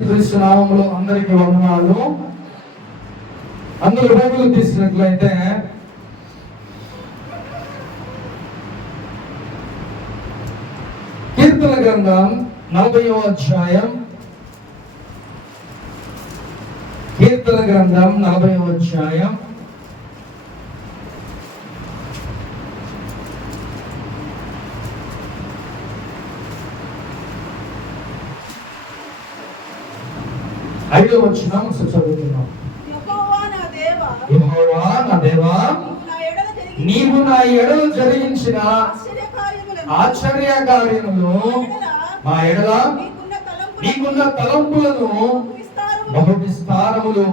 క్రీస్తు నామములో అందరికీ వందనాలు. అందరూ బైబిల్ తీసినట్లయితే కీర్తన గ్రంథం 40వ అధ్యాయం, కీర్తన గ్రంథం 40వ అధ్యాయం 5వ వచనం చదువుతున్నాం. యెహోవా నా దేవా, నీవు నా ఎడల జరిగించిన ఆశ్చర్య కార్యములు మా ఎడల నీకున్న తలంపులను బహు విస్తారములు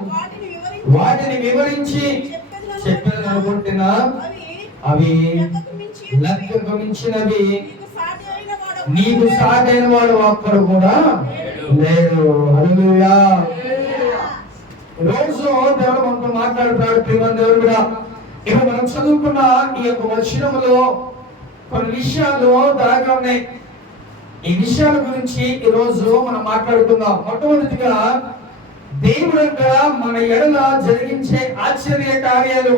వాటిని వివరించి చెప్పిన అవి లెక్కకు మించినవి, నీకు సాటైన వాడు ఒక్కడు కూడా లేడు. హల్లెలూయా. రోజు దేవుడు మనతో మాట్లాడుతాడు. ప్రియమైన దేవుడు కూడా ఇప్పుడు మనం చదువుకున్న ఈ యొక్క వచనములో కొన్ని విషయాలు దాగా ఉన్నాయి. ఈ విషయాల గురించి ఈ రోజు మనం మాట్లాడుకుందాం. మొట్టమొదటిగా దేవుడు మన ఎడల జరిగించే ఆశ్చర్య కార్యాలు.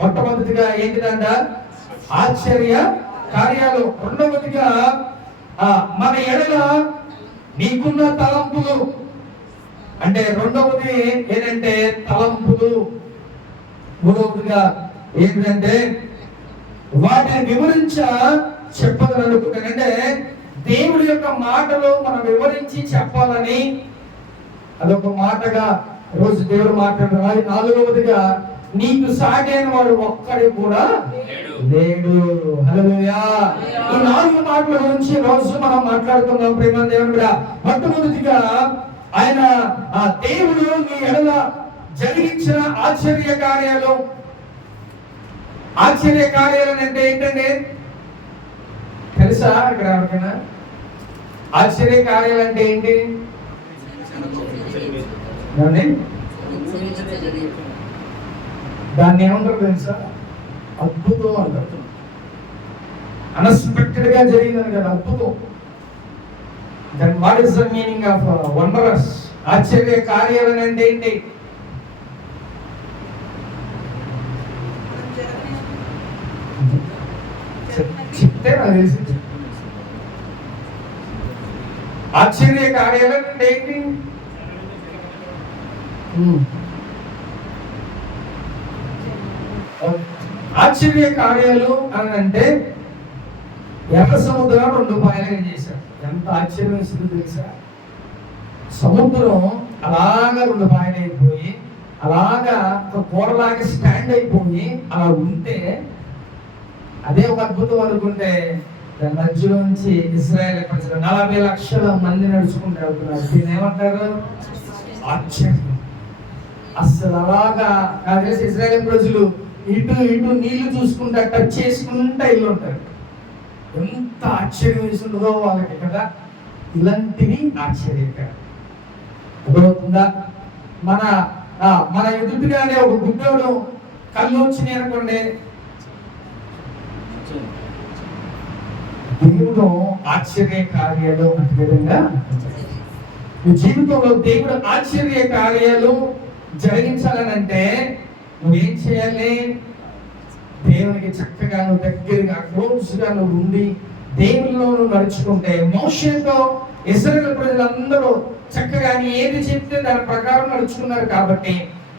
మొట్టమొదటిగా ఏంటిదంట? ఆశ్చర్య కార్యాలు. రెండవదిగా మన ఎడల నీకున్న తలంపులు. అంటే రెండవది ఏంటంటే తలంపులు. మూడవదిగా ఏంటంటే వాటిని చెప్పదనుకుంటానంటే దేవుడి యొక్క మాటలు మనం వివరించి చెప్పాలని అదొక మాటగా రోజు దేవుడు మాట్లాడుతున్నారు. నాలుగవదిగా నీకు సాటైన వాడు ఒక్కడి కూడా లేడు. హల్లెలూయా. ఈ 4 మాటల గురించి రోజు మనం మాట్లాడుకుందాం. ప్రేమ దేవుడు కూడా మొట్టమొదటిగా ఆయన దేవుడు నీ ఎడల జరిగించిన ఆశ్చర్య కార్యాలు. ఆశ్చర్య కార్యాలు అంటే ఏంటంటే తెలుసా? ఇక్కడ ఎవరికైనా ఆశ్చర్య కార్యాలు అంటే ఏంటి? దాన్ని ఏమంటారు తెలుసా? అద్భుతం అంటారు. అన్ఎక్స్పెక్టెడ్ గా జరిగిందని కదా అద్భుతం. Then what is the meaning of wondrous? ఆశ్చర్య కార్యాలు అంటే ఏంటి? చెప్తే నాకు తెలిసి ఆశ్చర్య కార్యాలు అంటే ఏంటి? ఆశ్చర్య కార్యాలు అని అంటే ఎర్ర సముద్రం 2 పాయలుగా చేశారు. ఎంత ఆశ్చర్యం వేసిందో తెలుసా? సముద్రం అలాగా 2 పాయలు అయిపోయి అలాగా ఒక కూరలాగా స్టాండ్ అయిపోయి అలా ఉంటే అదే ఒక అద్భుతం అనుకుంటే దాని మధ్యలో నుంచి ఇశ్రాయేల్ ప్రజలు 40 లక్షల మంది నడుచుకుంటూ వెళ్తున్నారు. దీన్ని ఏమంటారు? ఆశ్చర్యం. అసలు అలాగా నాకు తెలిసి ఇశ్రాయేల్ ప్రజలు ఇటు నీళ్లు చూసుకుంటా టచ్ చేసుకుంటా ఇల్లు ఉంటారు. ఎంత ఆశ్చర్యం వేస్తుందో వాళ్ళకి కదా. ఇలాంటివి ఆశ్చర్యకరం. అర్థమవుతుందా? మన ఎదుటిగానే ఒక గుడ్డోడు కళ్ళు వచ్చినాయి అనుకోండి, దేవుడు ఆశ్చర్య కార్యాలు అటు విధంగా నీ జీవితంలో దేవుడు ఆశ్చర్య కార్యాలు జరిగించాలనంటే నువ్వేం చేయాలి? దేవునికి చక్కగా నువ్వు దగ్గరగా క్లోజ్గా నువ్వు ఉండి దేవునిలో నువ్వు నడుచుకుంటే. మోషేతో ఇశ్రాయేలు ప్రజలందరూ చక్కగా ఏది చెప్తే దాని ప్రకారం నడుచుకున్నారు కాబట్టి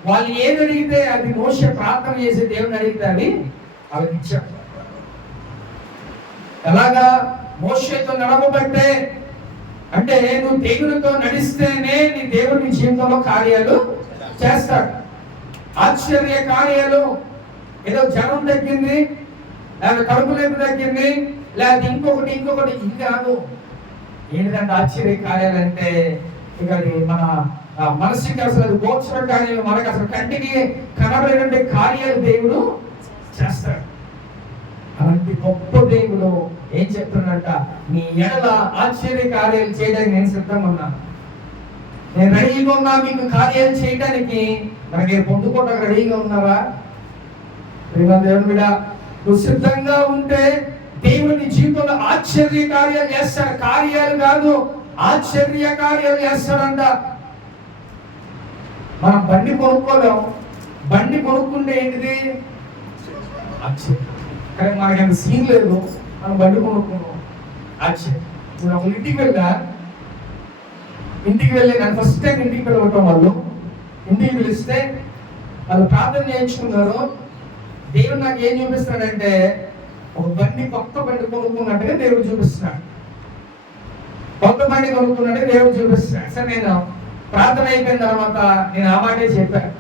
వాళ్ళు ఏది అడిగితే అది మోషే ప్రార్థన చేసి దేవుని అడిగితే అది వాళ్ళకి ఇచ్చారు. ఎలాగా? మోషేతో నడవబట్టే అంటే నువ్వు దేవునితో నడిస్తేనే నీ దేవుడు నీ జీవితంలో కార్యాలు చేస్తాడు. ఆశ్చర్య కార్యాలు ఏదో జ్వరం తగ్గింది, లేదా కడుపు నొప్పి తగ్గింది, లేదా ఇంకొకటి ఇది కాదు. ఏంటంటే ఆశ్చర్య కార్యాలు అంటే ఇక మన మనసుకి అసలు గోచర కార్యాలు, మనకు అసలు కంటికి కనబడేటువంటి కార్యాలు దేవుడు చేస్తాడు. అలాంటి గొప్ప దేవుడు ఏం చెప్తున్నాడంట? నీ ఎడల ఆశ్చర్య కార్యాలు చేయడానికి నేను సిద్ధంగా ఉన్నాను. నేను రెడీగా ఉన్నా మీకు కార్యాలు చేయడానికి. మనకి పొందుకోవడానికి రెడీగా ఉన్నారా? దేవుని బిడ్డ, నువ్వు సిద్ధంగా ఉంటే దేవుని జీవితంలో ఆశ్చర్య కార్యాలు చేస్తాడు. కార్యాలు కాదు, ఆశ్చర్య కార్యాలు చేస్తాడంట. మనం బండి కొనుక్కోలేం, బండి కొనుక్కుంటే ఏంటిది ఆశ్చర్యం. కానీ మనకి అంత సీన్ లేదు, మనం బండి కొనుక్కున్నాం ఆశ్చర్యం. నేను ఒక ఇంటికి వెళ్ళి నేను ఫస్ట్ టైం ఇంటికి వెళ్ళవటం, వాళ్ళు ఇంటికి పిలిస్తే వాళ్ళు ప్రార్థన చేయించుకున్నారు. దేవుడు నాకు ఏం చూపిస్తున్నాడంటే ఒక బండి, కొత్త బండి కొనుక్కున్నట్టుగా దేవుడు చూపిస్తున్నాడు. కొత్త బండి కొనుక్కున్నట్టుగా దేవుడు చూపిస్తున్నాడు. సరే, నేను ప్రార్థన అయిపోయిన తర్వాత నేను ఆ మాటే చెప్పాను,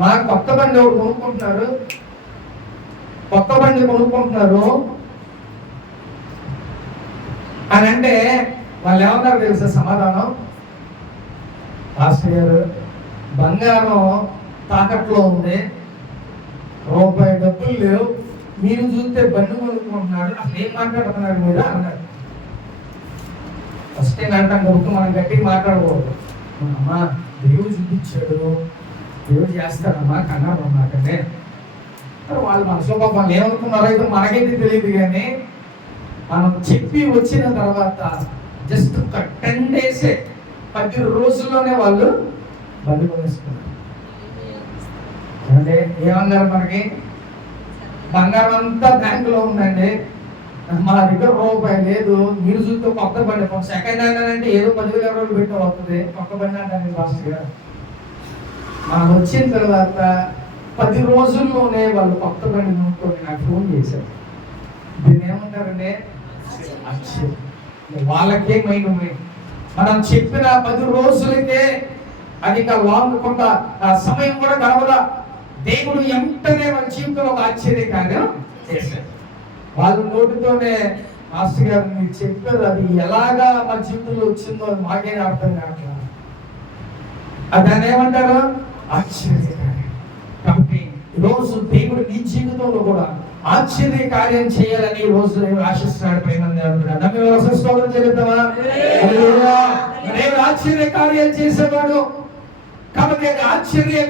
మా కొత్త బండి ఒకటి కొనుక్కుంటున్నారు, కొత్త బండి కొనుక్కుంటున్నారు అని అంటే వాళ్ళు ఏమన్నారు తెలుసా సమాధానం? పాస్టర్ గారు, బంగారం తాకట్లో ఉంది, రూపాయి డబ్బులు లేవు, మీరు చూస్తే బండి కొనుక్కుంటున్నాడు, అసలు ఏం మాట్లాడుతున్నారు మీరు అన్నారు. ఫస్ట్ టైం అంటాం కాబట్టి మనం గట్టిగా మాట్లాడకూడదు. అమ్మా దేవుడు చూపించాడు, దేవుడు చేస్తాడమ్మా కన్నారు నాకంటే. వాళ్ళు మనసులో పాపం ఏమనుకున్నారో అయితే మనకైతే తెలియదు, కానీ మనం చెప్పి వచ్చిన తర్వాత జస్ట్ ఒక 10 days 10 రోజుల్లోనే వాళ్ళు బండి కొనేసుకున్నారు. అంటే ఏమన్నారు, మనకి బంగారం అంతా బ్యాంకులో ఉందండి, మా దగ్గర రూపాయి లేదు, మీరు చూస్తే కొత్త బండి సెకండ్ హ్యాండ్ అంటే ఏదో 10,000 పెట్టి వస్తుంది, కొత్త బండి అంటే లాస్ట్ గా మనం వచ్చిన తర్వాత 10 రోజుల్లోనే వాళ్ళు కొత్త బండి కొనుక్కొని నాకు ఫోన్ చేశారు. దీన్ని ఏమంటారంటే వాళ్ళకే మైండ్. మనం చెప్పిన 10 రోజులకే అది ఇంకా లాంగ్ కొంత సమయం కూడా గడవదా, దేవుడు వెంటనే వాళ్ళ జీవితంలో ఒక ఆశ్చర్య కార్యం చేశాడు. వాళ్ళ నోటితోనే మాస్టర్ గారు మీరు చెప్పారు, అది ఎలాగా మా జీవితంలో వచ్చిందో మాకే అర్థం కావట్లేదు. దాన్ని ఏమంటారు? ఆశ్చర్యకార్యం. కాబట్టి ఈరోజు దేవుడు నీ జీవితంలో కూడా ఆశ్చర్య కార్యం చేయాలని ఈ రోజు ఆశిస్తున్నాడు. చెల్లిద్దామా? ఆశ్చర్య కార్యాలు చేసేవాడు. కాబట్టి ఆశ్చర్య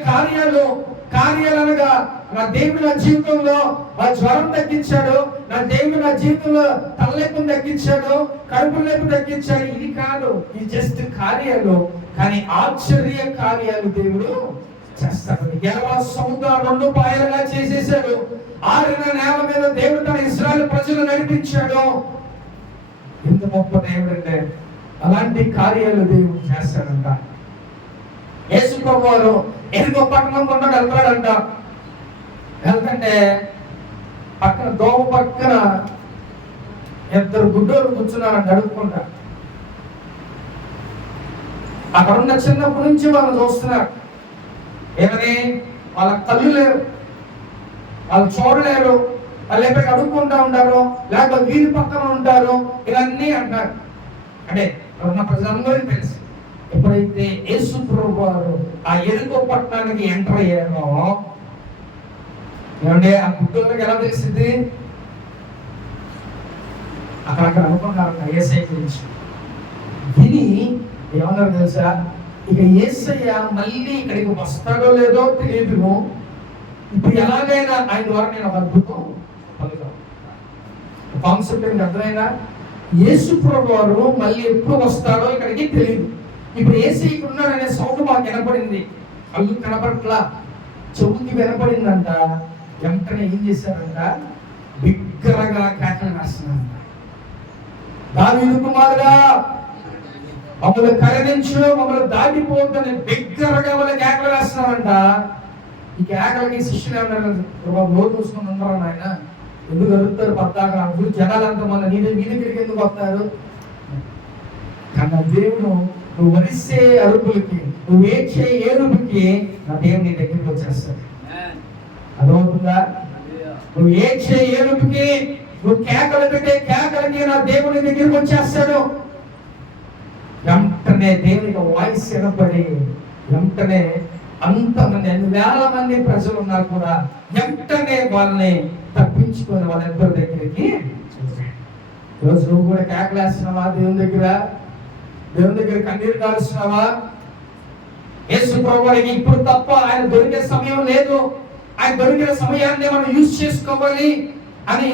కార్యాలనగా నా దేవుడు నా జీవితంలో నా జ్వరం తగ్గించాడు, నా దేవుడు నా జీవితంలో తలనొప్పిని తగ్గించాడు, కడుపు నొప్పి తగ్గించాడు. ఇది కాదు, ఇది జస్ట్ కార్యాలు. కానీ ఆశ్చర్య కార్యాలు దేవుడు చేస్తాడు. సముద్రం 2 పాయలుగా చేసేసాడు. ఆరిన నేల మీద దేవుడు తన ఇశ్రాయేలు ప్రజలు నడిపించాడు. ఎంత గొప్ప దేవుడు అంటే అలాంటి కార్యాలు దేవుడు చేస్తాడంట. యేసు ప్రభువు వారు ఎరుగో పట్టణం కొండ వెళ్తాడంట. వెళ్తుంటే పక్కన దోమ పక్కన 2 గుడ్డోలు కూర్చున్నారంట అడుక్కుంటా. అక్కడ ఉన్న చిన్నప్పటి నుంచి వాళ్ళు చూస్తున్నారు. ఏమని? వాళ్ళ కళ్ళు లేరు, వాళ్ళు చూడలేరు, వాళ్ళు ఎక్కడికి అడుక్కుంటా ఉంటారు, లేకపోతే వీధి పక్కన ఉంటారు, ఇవన్నీ అంటారు. అంటే ఉన్న ప్రజలందరికీ తెలుసు. ఎప్పుడైతే యేసు ప్రభువు వారు ఆ ఎరుకో పట్టణానికి ఎంటర్ అయ్యారో, ఏమంటే ఆ గుడ్డోళ్ళకి ఎలా తెలిసింది? అక్కడ అనుకున్నారు యేసయ్య గురించి విని ఏమన్నారు తెలుసా? ఇక యేసయ్య మళ్ళీ ఇక్కడికి వస్తాడో లేదో తెలియదు, ఇప్పుడు ఎలాగైనా ఆయన ద్వారా నేను ఒక అద్భుతం పలుకుతాను. కాన్సెప్ట్ ఏంటి అర్థమైనా? యేసు ప్రభువు వారు మళ్ళీ ఎప్పుడు వస్తాడో ఇక్కడికి తెలియదు. ఇప్పుడు యేసయ్య ఇక్కడ ఉన్నాడనే సౌండ్ మాకు వినపడింది, కళ్ళు కనపడట్లా, చెవుకి వినపడిందంట. వెంటనే ఏం చేశారంట? బిగ్గరగా కేకలు వేస్తున్నారంట, దావీదు కుమారుడా మమ్మల్ని కరుణించు, మమ్మల్ని దాటిపోతుందని బిగ్గరగా వాళ్ళ కేకలు వేస్తున్నారంట. ఈ కేకలకి శిష్యులు ఏమన్నారు? నోరు చూసుకుని ఉన్నారు, ఆయన ఎందుకు అడుగుతారు? పద్దాక జనాలంతా మన మీ దగ్గరికి ఎందుకు వస్తారు? కానీ దేవుడు నువ్వు వరిసే అరుపులకి, నువ్వు ఏడ్చే ఏడుపుకి నా దేవుడు నీ దగ్గరికి వచ్చేస్తాడు. అదవుతుందా? నువ్వు ఏడ్చే ఏడుపుకి, నువ్వు కేకలు పెట్టే కేకలకి నా దేవుడి దగ్గరికి వచ్చేస్తాడు. వెంటనే దేవునికి వాయిస్ వినపడి వెంటనే అంతమంది 8,000 మంది ప్రజలు ఉన్నా కూడా వెంటనే వాళ్ళని తప్పించుకొని వాళ్ళిద్దరి దగ్గరికి. ఈరోజు నువ్వు కూడా కేకలేస్తున్నావా? దేవుని దగ్గర కన్నీరు కారుస్తున్నావా? యేసు ప్రభువుకి ఇప్పుడు తప్ప ఆయన దొరికే సమయం లేదు. ఆయన దొరికిన సమయాన్ని మనం యూజ్ చేసుకోవాలి అని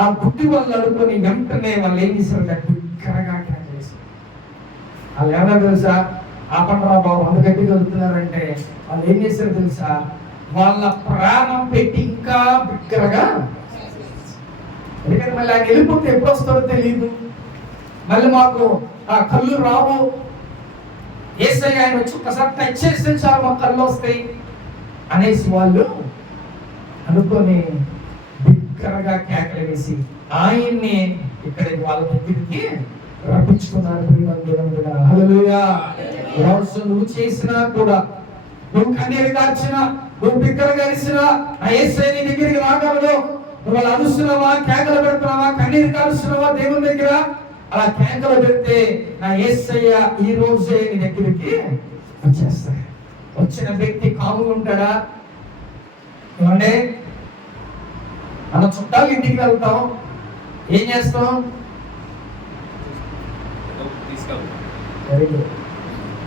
ఆ గుడ్డి వాళ్ళు అనుకొని వెంటనే వాళ్ళు ఏం చేశారు? బిగ్గరగా కేకలేశారు. వాళ్ళు ఏమన్నా తెలుసా, ఆపండ్రా బాబు అంత గట్టిగా వెళ్తున్నారంటే వాళ్ళు ఏం చేశారు తెలుసా, వాళ్ళ ప్రాణం పెట్టి ఇంకా బిగ్గరగా. ఎందుకంటే మళ్ళీ ఆయన వెళ్ళిపోతే ఎప్పుడు వస్తారో తెలియదు, మళ్ళీ మాకు ఆ కళ్ళు రావు, యేసయ్య ఆయన వచ్చి ఒకసారి టచ్ చేస్తే చాలు మా కళ్ళు వస్తాయి అనేసి వాళ్ళు అనుకొని బిగ్గరగా కేకలు వేసి ఆయన్ని ఇక్కడికి వాళ్ళ దగ్గరికి రప్పించుకున్నారు. హల్లెలూయా. నువ్వు చేసినా కూడా, నువ్వు కన్నీరు కార్చినా, నువ్వు బిగ్గరగా అరిసినా ఆ యేసయ్య నీ దగ్గరికి రాగలడు. నువ్వు అలా అరుస్తున్నావా, కేకలు పెడుతున్నావా, కన్నీరు కారుస్తున్నావా దేవుని దగ్గర, అలా కేకలు పెడితే నా యేసయ్య ఈ రోజే నీ దగ్గరికి వచ్చేస్తాడు. వచ్చిన వ్యక్తి కాముగా ఉంటాడా? ఏమంటే మన చుట్టాలు ఇంటికి వెళ్తాం, ఏం చేస్తాం?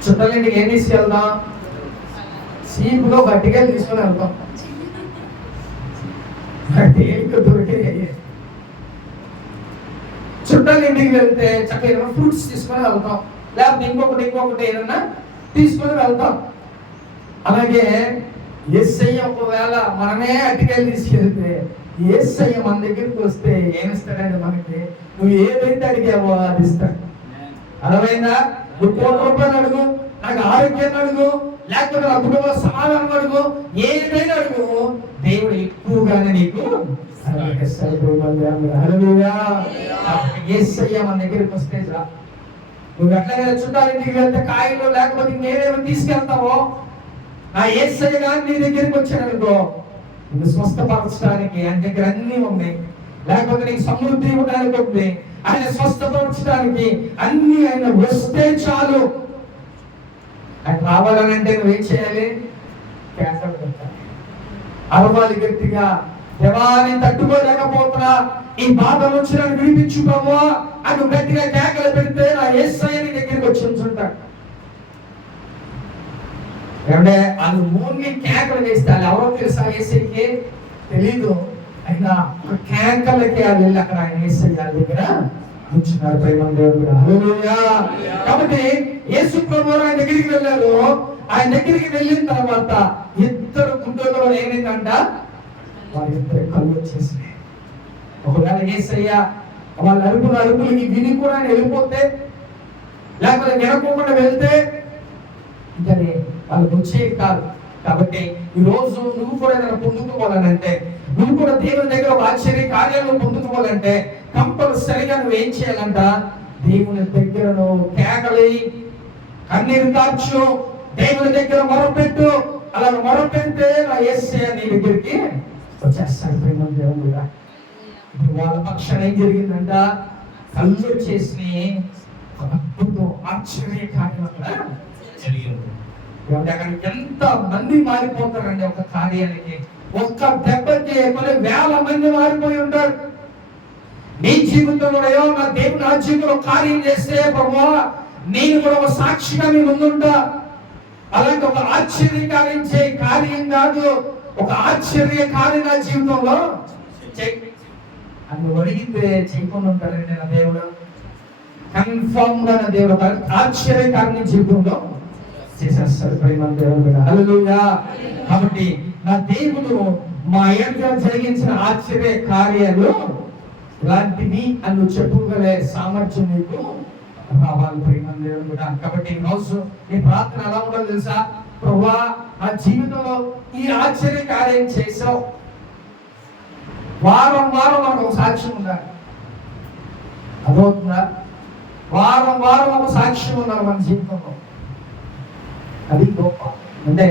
చుట్టాల ఇంటికి ఏం తీసుకెళ్తాం? సీపులో గట్టిగా తీసుకొని వెళ్తాం. చుట్టాల ఇంటికి వెళ్తే చక్కగా ఏదైనా ఫ్రూట్స్ తీసుకొని వెళ్తాం, లేకపోతే ఇంకొకటి ఏదన్నా తీసుకొని వెళ్తాం. అలాగే యేసయ్య ఒకవేళ మనమే అట్టికాయలు తీసుకెళ్తే యేసయ్య మన దగ్గరికి వస్తే ఏమిస్తాడంటే మనకి, నువ్వు ఏదైతే అడిగావో అది ఇస్తాడు. అర్థమైందా? నువ్వు ₹1,00,000 అడుగు, నాకు ఆరోగ్యాన్ని అడుగు, లేకపోతే నా కుటుంబ సమాధానం అడుగు, ఏదైనా అడుగు, దేవుడు ఎక్కువగానే నీకు యేసయ్య మన దగ్గరికి వస్తే నువ్వు ఎట్లాగైనా చుట్టాలింటికి వెళ్తే కాయలు లేకపోతే నేనేమో తీసుకెళ్తావో, నా యేసయ్య గాని నీ దగ్గరికి వచ్చాడనుకో, నువ్వు స్వస్థపరచడానికి ఆయన దగ్గర అన్ని ఉన్నాయి, లేకపోతే నీకు సమృద్ధి ఇవ్వడానికి ఉంది, ఆయన స్వస్థపరచడానికి అన్ని ఆయన వస్తే చాలు. ఆయన రావాలనంటే నువ్వేం చేయాలి? కేకలు పెట్టాలి, అరవాలి గట్టిగా, దేవాన్ని తట్టుకోలేకపోతున్నా, ఈ బాధ నుంచి నన్ను విడిపించుకోవా అని గట్టిగా కేకలు పెడితే నా యేసయ్య నీ దగ్గరికి వచ్చి ఉంచుంటాడు. ఏమంటే వాళ్ళు ఓన్లీ కేకలు వేస్తే వాళ్ళు ఎవరో తెలుసా? యేసయ్యకి తెలీదు, అయినా కేకలకి వాళ్ళు వెళ్ళి అక్కడ ఆయన యేసయ్య దగ్గర ఉంచున్నారు. ప్రేమ దేవుడు. హల్లెలూయా. కాబట్టి యేసు ప్రభువు ఆయన దగ్గరికి వెళ్ళారు. ఆయన దగ్గరికి వెళ్ళిన తర్వాత ఇద్దరు గుండెల్లో ఏమైందంట, వారిద్దరు కళ్ళు వచ్చేసినాయి. ఒకవేళ యేసయ్య వాళ్ళ అరుపులకి విని కూడా వెళ్ళిపోతే, లేకపోతే వినకుండా వెళ్తే ఇంకా వాళ్ళకి వచ్చే కాదు. కాబట్టి ఈ రోజు నువ్వు కూడా ఏదైనా పొందుకోవాలనంటే, నువ్వు కూడా దేవుని దగ్గర ఒక ఆశ్చర్య కార్యాలను పొందుకోవాలంటే కంపల్సరిగా నువ్వు ఏం చేయాలంట? దేవుని దగ్గర నువ్వు కేకలి, కన్నీరు కార్చు, దేవుని దగ్గర మొరపెట్టు. అలా మొరపెడితే నా యేసయ్య నీ దగ్గరికి వచ్చేస్తాడు. ప్రేమ దేవుడా. ఇప్పుడు వాళ్ళ పక్షాన ఏం జరిగిందంట? కళ్ళు వచ్చేసి అద్భుతం, ఆశ్చర్య కార్యం అక్కడ జరిగింది. అక్కడ ఎంత మంది మారిపోతారండి ఒక కార్యానికి, ఒక్క దెబ్బకి కొన్ని వేల మంది మారిపోయి ఉంటారు. నీ జీవితంలో నా దేవుడు నా జీవితంలో కార్యం చేస్తే ప్రభువా నేను కూడా ఒక సాక్షిగా నీ ముందుంటా. అలాంటి ఒక ఆశ్చర్య కార్యం చేయి, కార్యం కాదు, ఒక ఆశ్చర్య కార్యం నా జీవితంలో అని అడిగితే చేయకుండా ఉంటారండి నా దేవుడు. కన్ఫర్మ్ గా నా దేవుడు ఒక ఆశ్చర్య కార్యం జీవితంలో చేసేస్తాడు. ప్రేమ దేవుడు. హల్లెలూయా. కాబట్టి నా దేవుడు మా ఎదుట జరిగించిన ఆశ్చర్య కార్యాలు ఇలాంటివి అని నువ్వు చెప్పుకోగలే సామర్థ్యం నీకు రావాలి. ప్రేమ దేవుడు. కాబట్టి ఈ రోజు నీ ప్రార్థన ఎలా ఉండాలో తెలుసా? ప్రభువా నా జీవితంలో ఈ ఆశ్చర్య కార్యం చేసావు. వారం మనకు ఒక సాక్ష్యం ఉండాలి. అదవుతుందా? వారం ఒక సాక్ష్యం ఉండాలి మన జీవితంలో. అది గొప్ప. అంటే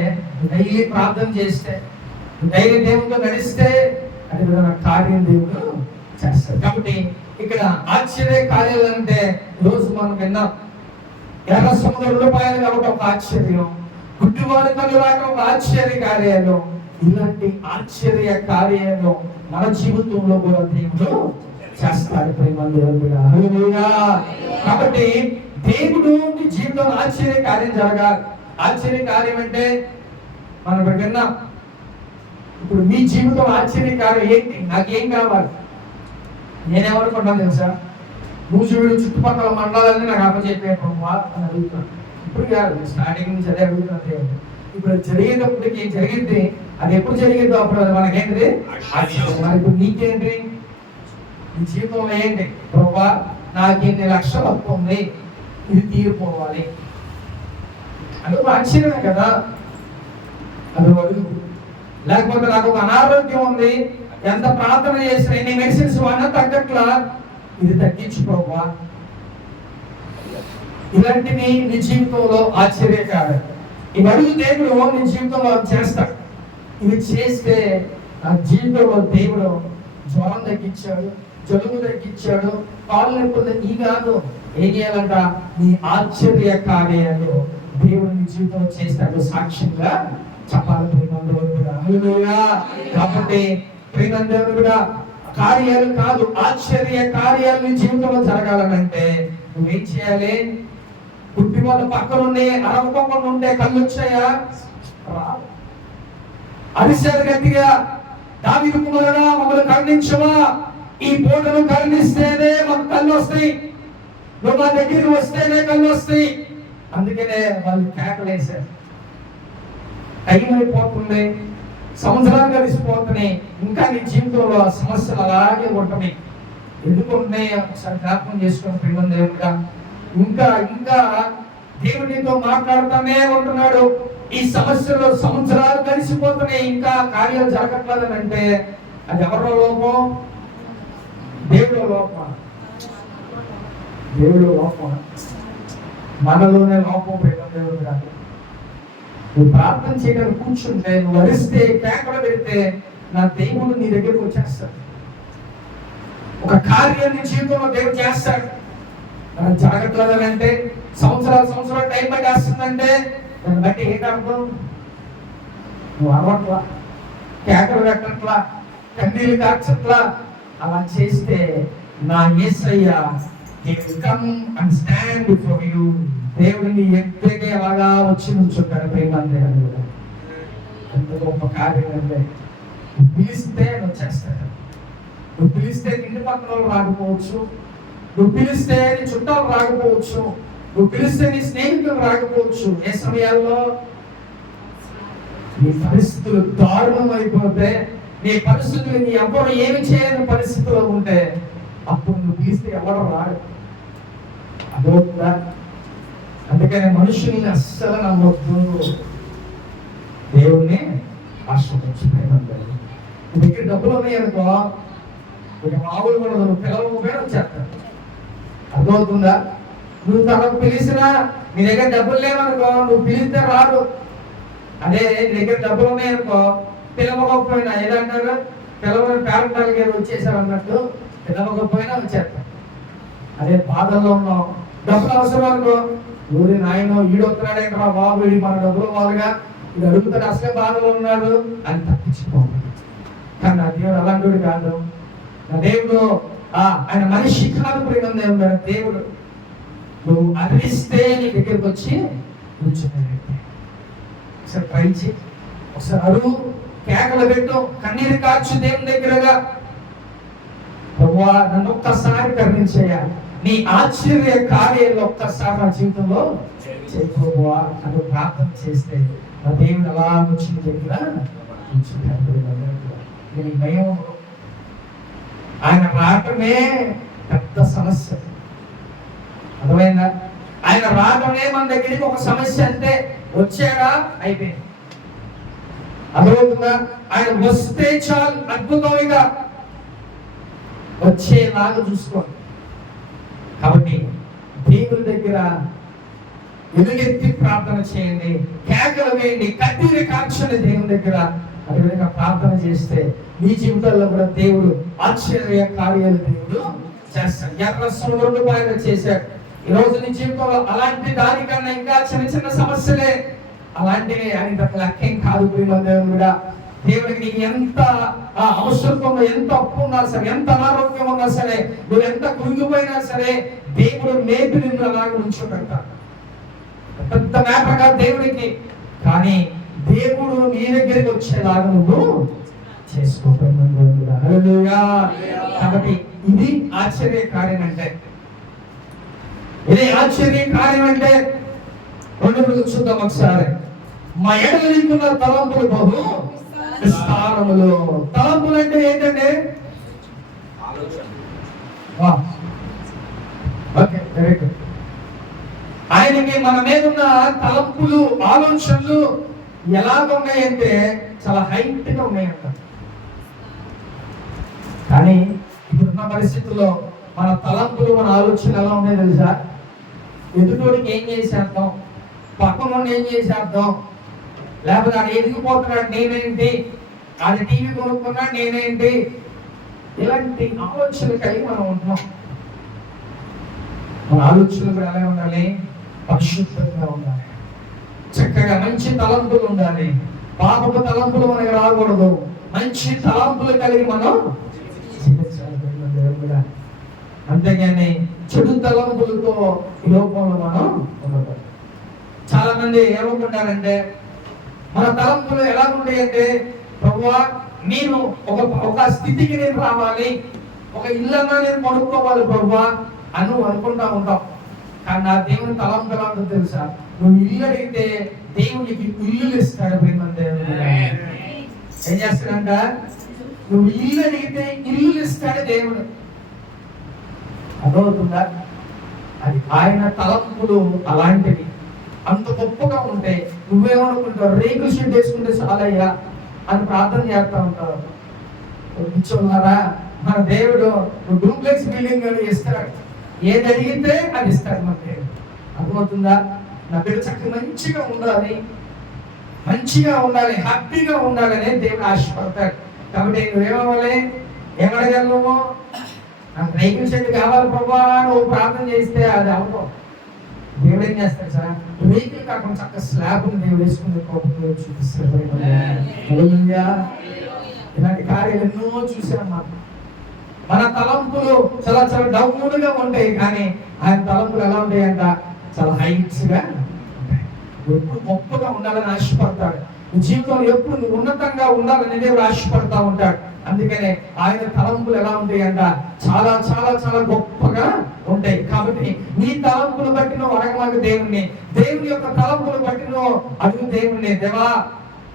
డైలీ ప్రార్థన చేస్తే, డైలీ దేవుడితో నడిస్తే అది విధంగా కార్యం దేవుడు చేస్తాడు. కాబట్టి ఇక్కడ ఆశ్చర్య కార్యాలు అంటే రోజు మనం విన్నాం. ఎర్ర సముద్రం రూపాయలు కాబట్టి ఒక ఆశ్చర్యం, గుడ్డివారి కళ్ళు రాక ఒక ఆశ్చర్య కార్యాలు. ఇలాంటి ఆశ్చర్య కార్యాలు మన జీవితంలో కూడా దేవుడు చేస్తాడు. ప్రేమ దేవుడు. హల్లెలూయా. కాబట్టి దేవుడు నీ జీవితంలో ఆశ్చర్య కార్యం జరగాలి. ఆశ్చర్య కార్యం అంటే మనం ఇప్పుడు విన్నాం. ఇప్పుడు మీ జీవితంలో ఆశ్చర్య కార్యం ఏంటి? నాకేం కావాలి? నేనేమనుకుంటాను తెలుసా? నూజివీడు చుట్టుపక్కల మండలాన్ని నాకు అప్పచెప్పే ప్రభువా అని అడుగుతున్నాను. ఇప్పుడు కాదు, స్టార్టింగ్ నుంచి అదే అడుగుతున్నాను దేవుడు. ఇప్పుడు జరిగేటప్పటికి జరిగింది, అది ఎప్పుడు జరిగిందో అప్పుడు అది మనకేంటిది. మరి ఇప్పుడు నీకేంటి, నీ జీవితంలో ఏంటి? ప్రభువా నాకు ఇన్ని లక్షలు అప్పు ఉంది, ఇది తీరిపోవాలి అది ఆశ్చర్యమే కదా. అది అడుగు. లేకపోతే నాకు ఒక అనారోగ్యం ఉంది, ఎంత ప్రార్థన చేసినా ఎన్ని మెడిసిన్స్ వాడినా తగ్గట్లా, ఇది తగ్గించు ప్రభువా. ఇలాంటివి నీ జీవితంలో ఆశ్చర్యకారం. ఇవి అడుగు దేవుడు నీ జీవితంలో చేస్తాడు. ఇవి చేస్తే నా జీవితంలో దేవుడు జ్వరం తగ్గించాడు, జలుబు తగ్గించాడు, కాళ్ళు నొప్పులు ఈ కాదు, ఏం చేయాలంట? నీ ఆశ్చర్య కార్యాలు దేవుడు నీ జీవితంలో చేస్తాడు సాక్ష్యంగా చెప్పాలి. కాబట్టి ప్రేమందేవుడు కూడా కార్యాలు కాదు, ఆశ్చర్య కార్యాలు నీ జీవితంలో జరగాలనంటే నువ్వేం చేయాలి? పుట్టి వాళ్ళ పక్కన ఉండే అరవకుండా ఉండే కళ్ళు వచ్చాయా? అరిశారు గట్టిగా, దావీదు కుమారుడా మమ్మల్ని కరుణించవా, ఈ పూటను కరుణిస్తేనే మాకు కళ్ళు వస్తాయి, నువ్వు మా దగ్గరికి వస్తేనే కళ్ళు వస్తాయి. అందుకనే వాళ్ళు కేకలేశారు. టైం అయిపోతుంది, సంవత్సరాలు కలిసిపోతున్నాయి, ఇంకా నీ జీవితంలో సమస్యలు అలాగే ఉంటున్నాయి. ఎందుకు ఉన్నాయి ఒకసారి జ్ఞాపకం చేసుకుని ప్రియమైన దేవుడా, ఇంకా ఇంకా దేవుడితో మాట్లాడుతూనే ఉంటున్నాడు. ఈ సమస్యలో సంవత్సరాలు కలిసిపోతున్నాయి, ఇంకా కార్యాలు జరగట్లేదని అంటే అది ఎవరిలో లోపం? దేవుడు లోపం. దేవుడు లోపం, మనలోనే లోపం. ప్రియమైన దేవుడు కాదు, నువ్వు ప్రార్థన చేయడానికి కూర్చుంటే, నువ్వు అరిస్తే, కేకలు పెడితే నా దేవుడు నీ దగ్గరకు వచ్చేస్తాడు. ఒక కార్యాన్ని జీవితంలో దేవుడు చేస్తాడు. జరగట్లేదని అంటే సంవత్సరాలు టైం పట్టేస్తుందంటే దాన్ని బట్టి ఏంటర్థం? నువ్వు అరవట్లా, కేకలు పెట్టట్లా, కన్నీళ్ళు కార్చట్లా. అలా చేస్తే నా Yesayya come and stand before you, దేవుడిని ఎక్కడికి అలాగా వచ్చి నుంచుంటాడు. ప్రేమందేవుడు కూడా ఎంత గొప్ప కార్యం అంటే, నువ్వు పిలిస్తే వచ్చేస్తాడు. నువ్వు పిలిస్తే ఇంటి పక్కన వాళ్ళు రాకపోవచ్చు, నువ్వు పిలిస్తే నీ చుట్టాలు రాకపోవచ్చు, నువ్వు పిలిస్తే నీ స్నేహితులు రాకపోవచ్చు. ఏ సమయాల్లో నీ పరిస్థితులు దారుణం అయిపోతే, నీ పరిస్థితులు నీ ఎవరు ఏమి చేయలేని పరిస్థితిలో ఉంటే, అప్పుడు నువ్వు పిలిస్తే ఎవరు రాడు. అదవుతుందా? అందుకని మనుషుల్ని అస్సలు నమ్మొద్దు, దేవుణ్ణి ఆశ్రయించుకునేది. నీ దగ్గర డబ్బులు ఉన్నాయనుకో, ఇక మామూలు కూడా నువ్వు పిల్లలు వచ్చేస్తాడు. అర్థమవుతుందా? నువ్వు తనకు పిలిచినా నీ దగ్గర డబ్బులు లేవనుకో, నువ్వు పిలిస్తే రాదు. అదే నీ దగ్గర డబ్బులు ఉన్నాయనుకో, పిలవకపోయినా ఏదంటారు, పిలవని పేరెంటాలు గారు వచ్చేసారు అన్నట్టు, పిలవకపోయినా వచ్చేస్తాడు. అదే బాధల్లో ఉన్నాం, డబ్బులు అవసరం అనుకో, ఊరి నాయన ఈడొస్తున్నాడు ఏంటరా బాబు, వీడి మన డబ్బులు వాళ్ళుగా, ఇది అడుగుతాడు, అసలే బాధలో ఉన్నాడు అని తప్పించుకోవాలి. కానీ నా దేవుడు అలాంటి కాదు. నా దేవుడు ఆయన మనిషి కాదు. ప్రియమైన దేవుడు నువ్వు అరిస్తే నీ దగ్గరికి వచ్చి కూర్చున్నాడు. ఒకసారి ట్రై చేయి, ఒకసారి అడుగు, కేకలు పెట్టు, కన్నీరు కార్చు దేవుని దగ్గరగా. ప్రభువా నన్ను ఒక్కసారి కరుణించేయాలి, నీ ఆశ్చర్య కార్యాలు ఒక్కసారి నా జీవితంలో చేయి ప్రభువా అని ప్రార్థన చేస్తే నా దేవుడు అలా వచ్చి నీ దగ్గర నీ భయం. ఆయన రావటమే పెద్ద సమస్య, అర్థమైందా? ఆయన రావటమే మన దగ్గరికి ఒక సమస్య. అంటే వచ్చాడా అయిపోయింది, అర్థమవుతుందా? ఆయన వస్తే చాలు, అద్భుతంగా వచ్చేలాగా చూసుకోండి. కాబట్టి దేవుని దగ్గర ఎలుగెత్తి ప్రార్థన చేయండి, కేకలు వేయండి, కన్నీరు కార్చండి దేవుని దగ్గర. అదేవిధంగా ప్రార్థన చేస్తే మీ జీవితాల్లో కూడా దేవుడు ఆశ్చర్య కార్యాలు దేవుడు చేస్తాడు. ఎర్ర సముద్రుడు పైన చేశాడు. ఈ రోజు నీ జీవితంలో అలాంటి దానికన్నా ఇంకా చిన్న చిన్న సమస్యలే, అలాంటివి ఆయన లెక్కేం కాదు. ప్రియమైన కూడా దేవుడికి నీకు ఎంత అవసరం ఉందో, ఎంత అప్పు ఉన్నా సరే, ఎంత అనారోగ్యం ఉన్నా సరే, నువ్వు ఎంత కృంగిపోయినా సరే, దేవుడు మేపు నిన్ను అలాగే ఉంచుకుంటాడు. పెద్ద మేపగా దేవుడికి, కానీ దేవుడు నీ దగ్గరికి వచ్చేలాగా నువ్వు చేసుకోవాలి. కాబట్టి ఇది ఆశ్చర్య కార్యం అంటే ఇది ఆశ్చర్య కార్యం అంటే రెండు చూద్దాం ఒకసారి. మా ఎడల నీకున్న తలంపులు బహు విస్తారములు. తలంపులు అంటే ఏంటంటే ఓకే, వెరీ గుడ్. ఆయనకి మన మీద ఉన్న తలంపులు ఆలోచనలు ఎలాగ ఉన్నాయంటే చాలా హైట్ గా ఉన్నాయంట. కానీ ఇప్పుడున్న పరిస్థితుల్లో మన తలంపులు మన ఆలోచనలు ఎలా ఉన్నాయి తెలుసా? ఎదుటోడికి ఏం చేసేద్దాం, పక్కన నుండి ఏం చేసేద్దాం, లేకపోతే ఆయన ఎదిగిపోతున్నాడు నేనేంటి, ఆయన టీవీ కొనుక్కున్నాడు నేనేంటి, ఇలాంటి ఆలోచనలు కలిగి మనం ఉంటున్నాం. మన ఆలోచనలు ఎలా ఉండాలి? పరిశుద్ధంగా ఉండాలి, చక్కగా మంచి తలంపులు ఉండాలి. పాపపు తలంపులు మనకి రాకూడదు. మంచి తలంపులు కలిగి మనం జీవించాలి. అంతేగాని చెడు తలంపులతో ఈ లోకంలో మనం ఉండదు. చాలా మంది ఏమనుకుంటారంటే మన తలంపులు ఎలా ఉంటాయంటే, ప్రభువా నేను ఒక స్థితికి నేను రావాలి, ఒక ఇల్లన్నా నేను కొనుక్కోవాలి ప్రభువా అని అనుకుంటా ఉంటాం. కానీ నా దేవుని తలంపు ఎలా ఉంటుందో తెలుసా? నువ్వు ఇల్లు అడిగితే దేవునికి ఇల్లు ఇస్తాడు. ప్రేమ దేవుడు ఏం చేస్తాడంట? నువ్వు ఇల్లు అడిగితే ఇల్లు ఇస్తాడు దేవుడు. అర్థమవుతుందా? అది ఆయన తలంపులు అలాంటివి. అంత గొప్పగా ఉంటే నువ్వేమనుకుంటావు? రేకుల షెడ్ వేసుకుంటే చాలయ్యా అని ప్రార్థన చేస్తా ఉంటావు. కూర్చోన్నారా? మన దేవుడు డూప్లెక్స్ బిల్డింగ్ అని ఇస్తాడు. ఏది అడిగితే అది ఇస్తాడు మన దేవుడు. అర్థమవుతుందా? నా బిడ్డ చక్కగా మంచిగా ఉండాలి, హ్యాపీగా ఉండాలని దేవుడు ఆశపడతాడు. కాబట్టి నువ్వేమవ్వాలి? ఏమడగలను? నువ్వు నాకు రేకుల షెడ్ కావాలి ప్రభా నువ్వు ప్రార్థన చేస్తే అది అవ్వదు. దేవుడు ఏం చేస్తాడు సార్? రేకులు కాకుండా చక్కగా స్లాబ్ దేవుడు వేసుకుని కోపంలో చూపిస్తాడు. ఇలాంటి కార్యాలు ఎన్నో చూసాం. మన తలంపులు చాలా చాలా డౌన్గా ఉంటాయి, కానీ ఆయన తలంపులు ఎలా ఉంటాయంట? చాలా హైట్స్ గా ఉంటాయి. ఎప్పుడు గొప్పగా ఉండాలని ఆశపడతాడు. జీవితంలో ఎప్పుడు నువ్వు ఉన్నతంగా ఉండాలని దేవుడు ఆశపడతా ఉంటాడు. అందుకనే ఆయన తలంపులు ఎలా ఉంటాయంట? చాలా చాలా చాలా గొప్పగా ఉంటాయి. కాబట్టి నీ తలంపులు బట్టి నువ్వు అడగమాకు దేవుణ్ణి, దేవుని యొక్క తలంపులు బట్టి నువ్వు అడుగు దేవుణ్ణి. దేవా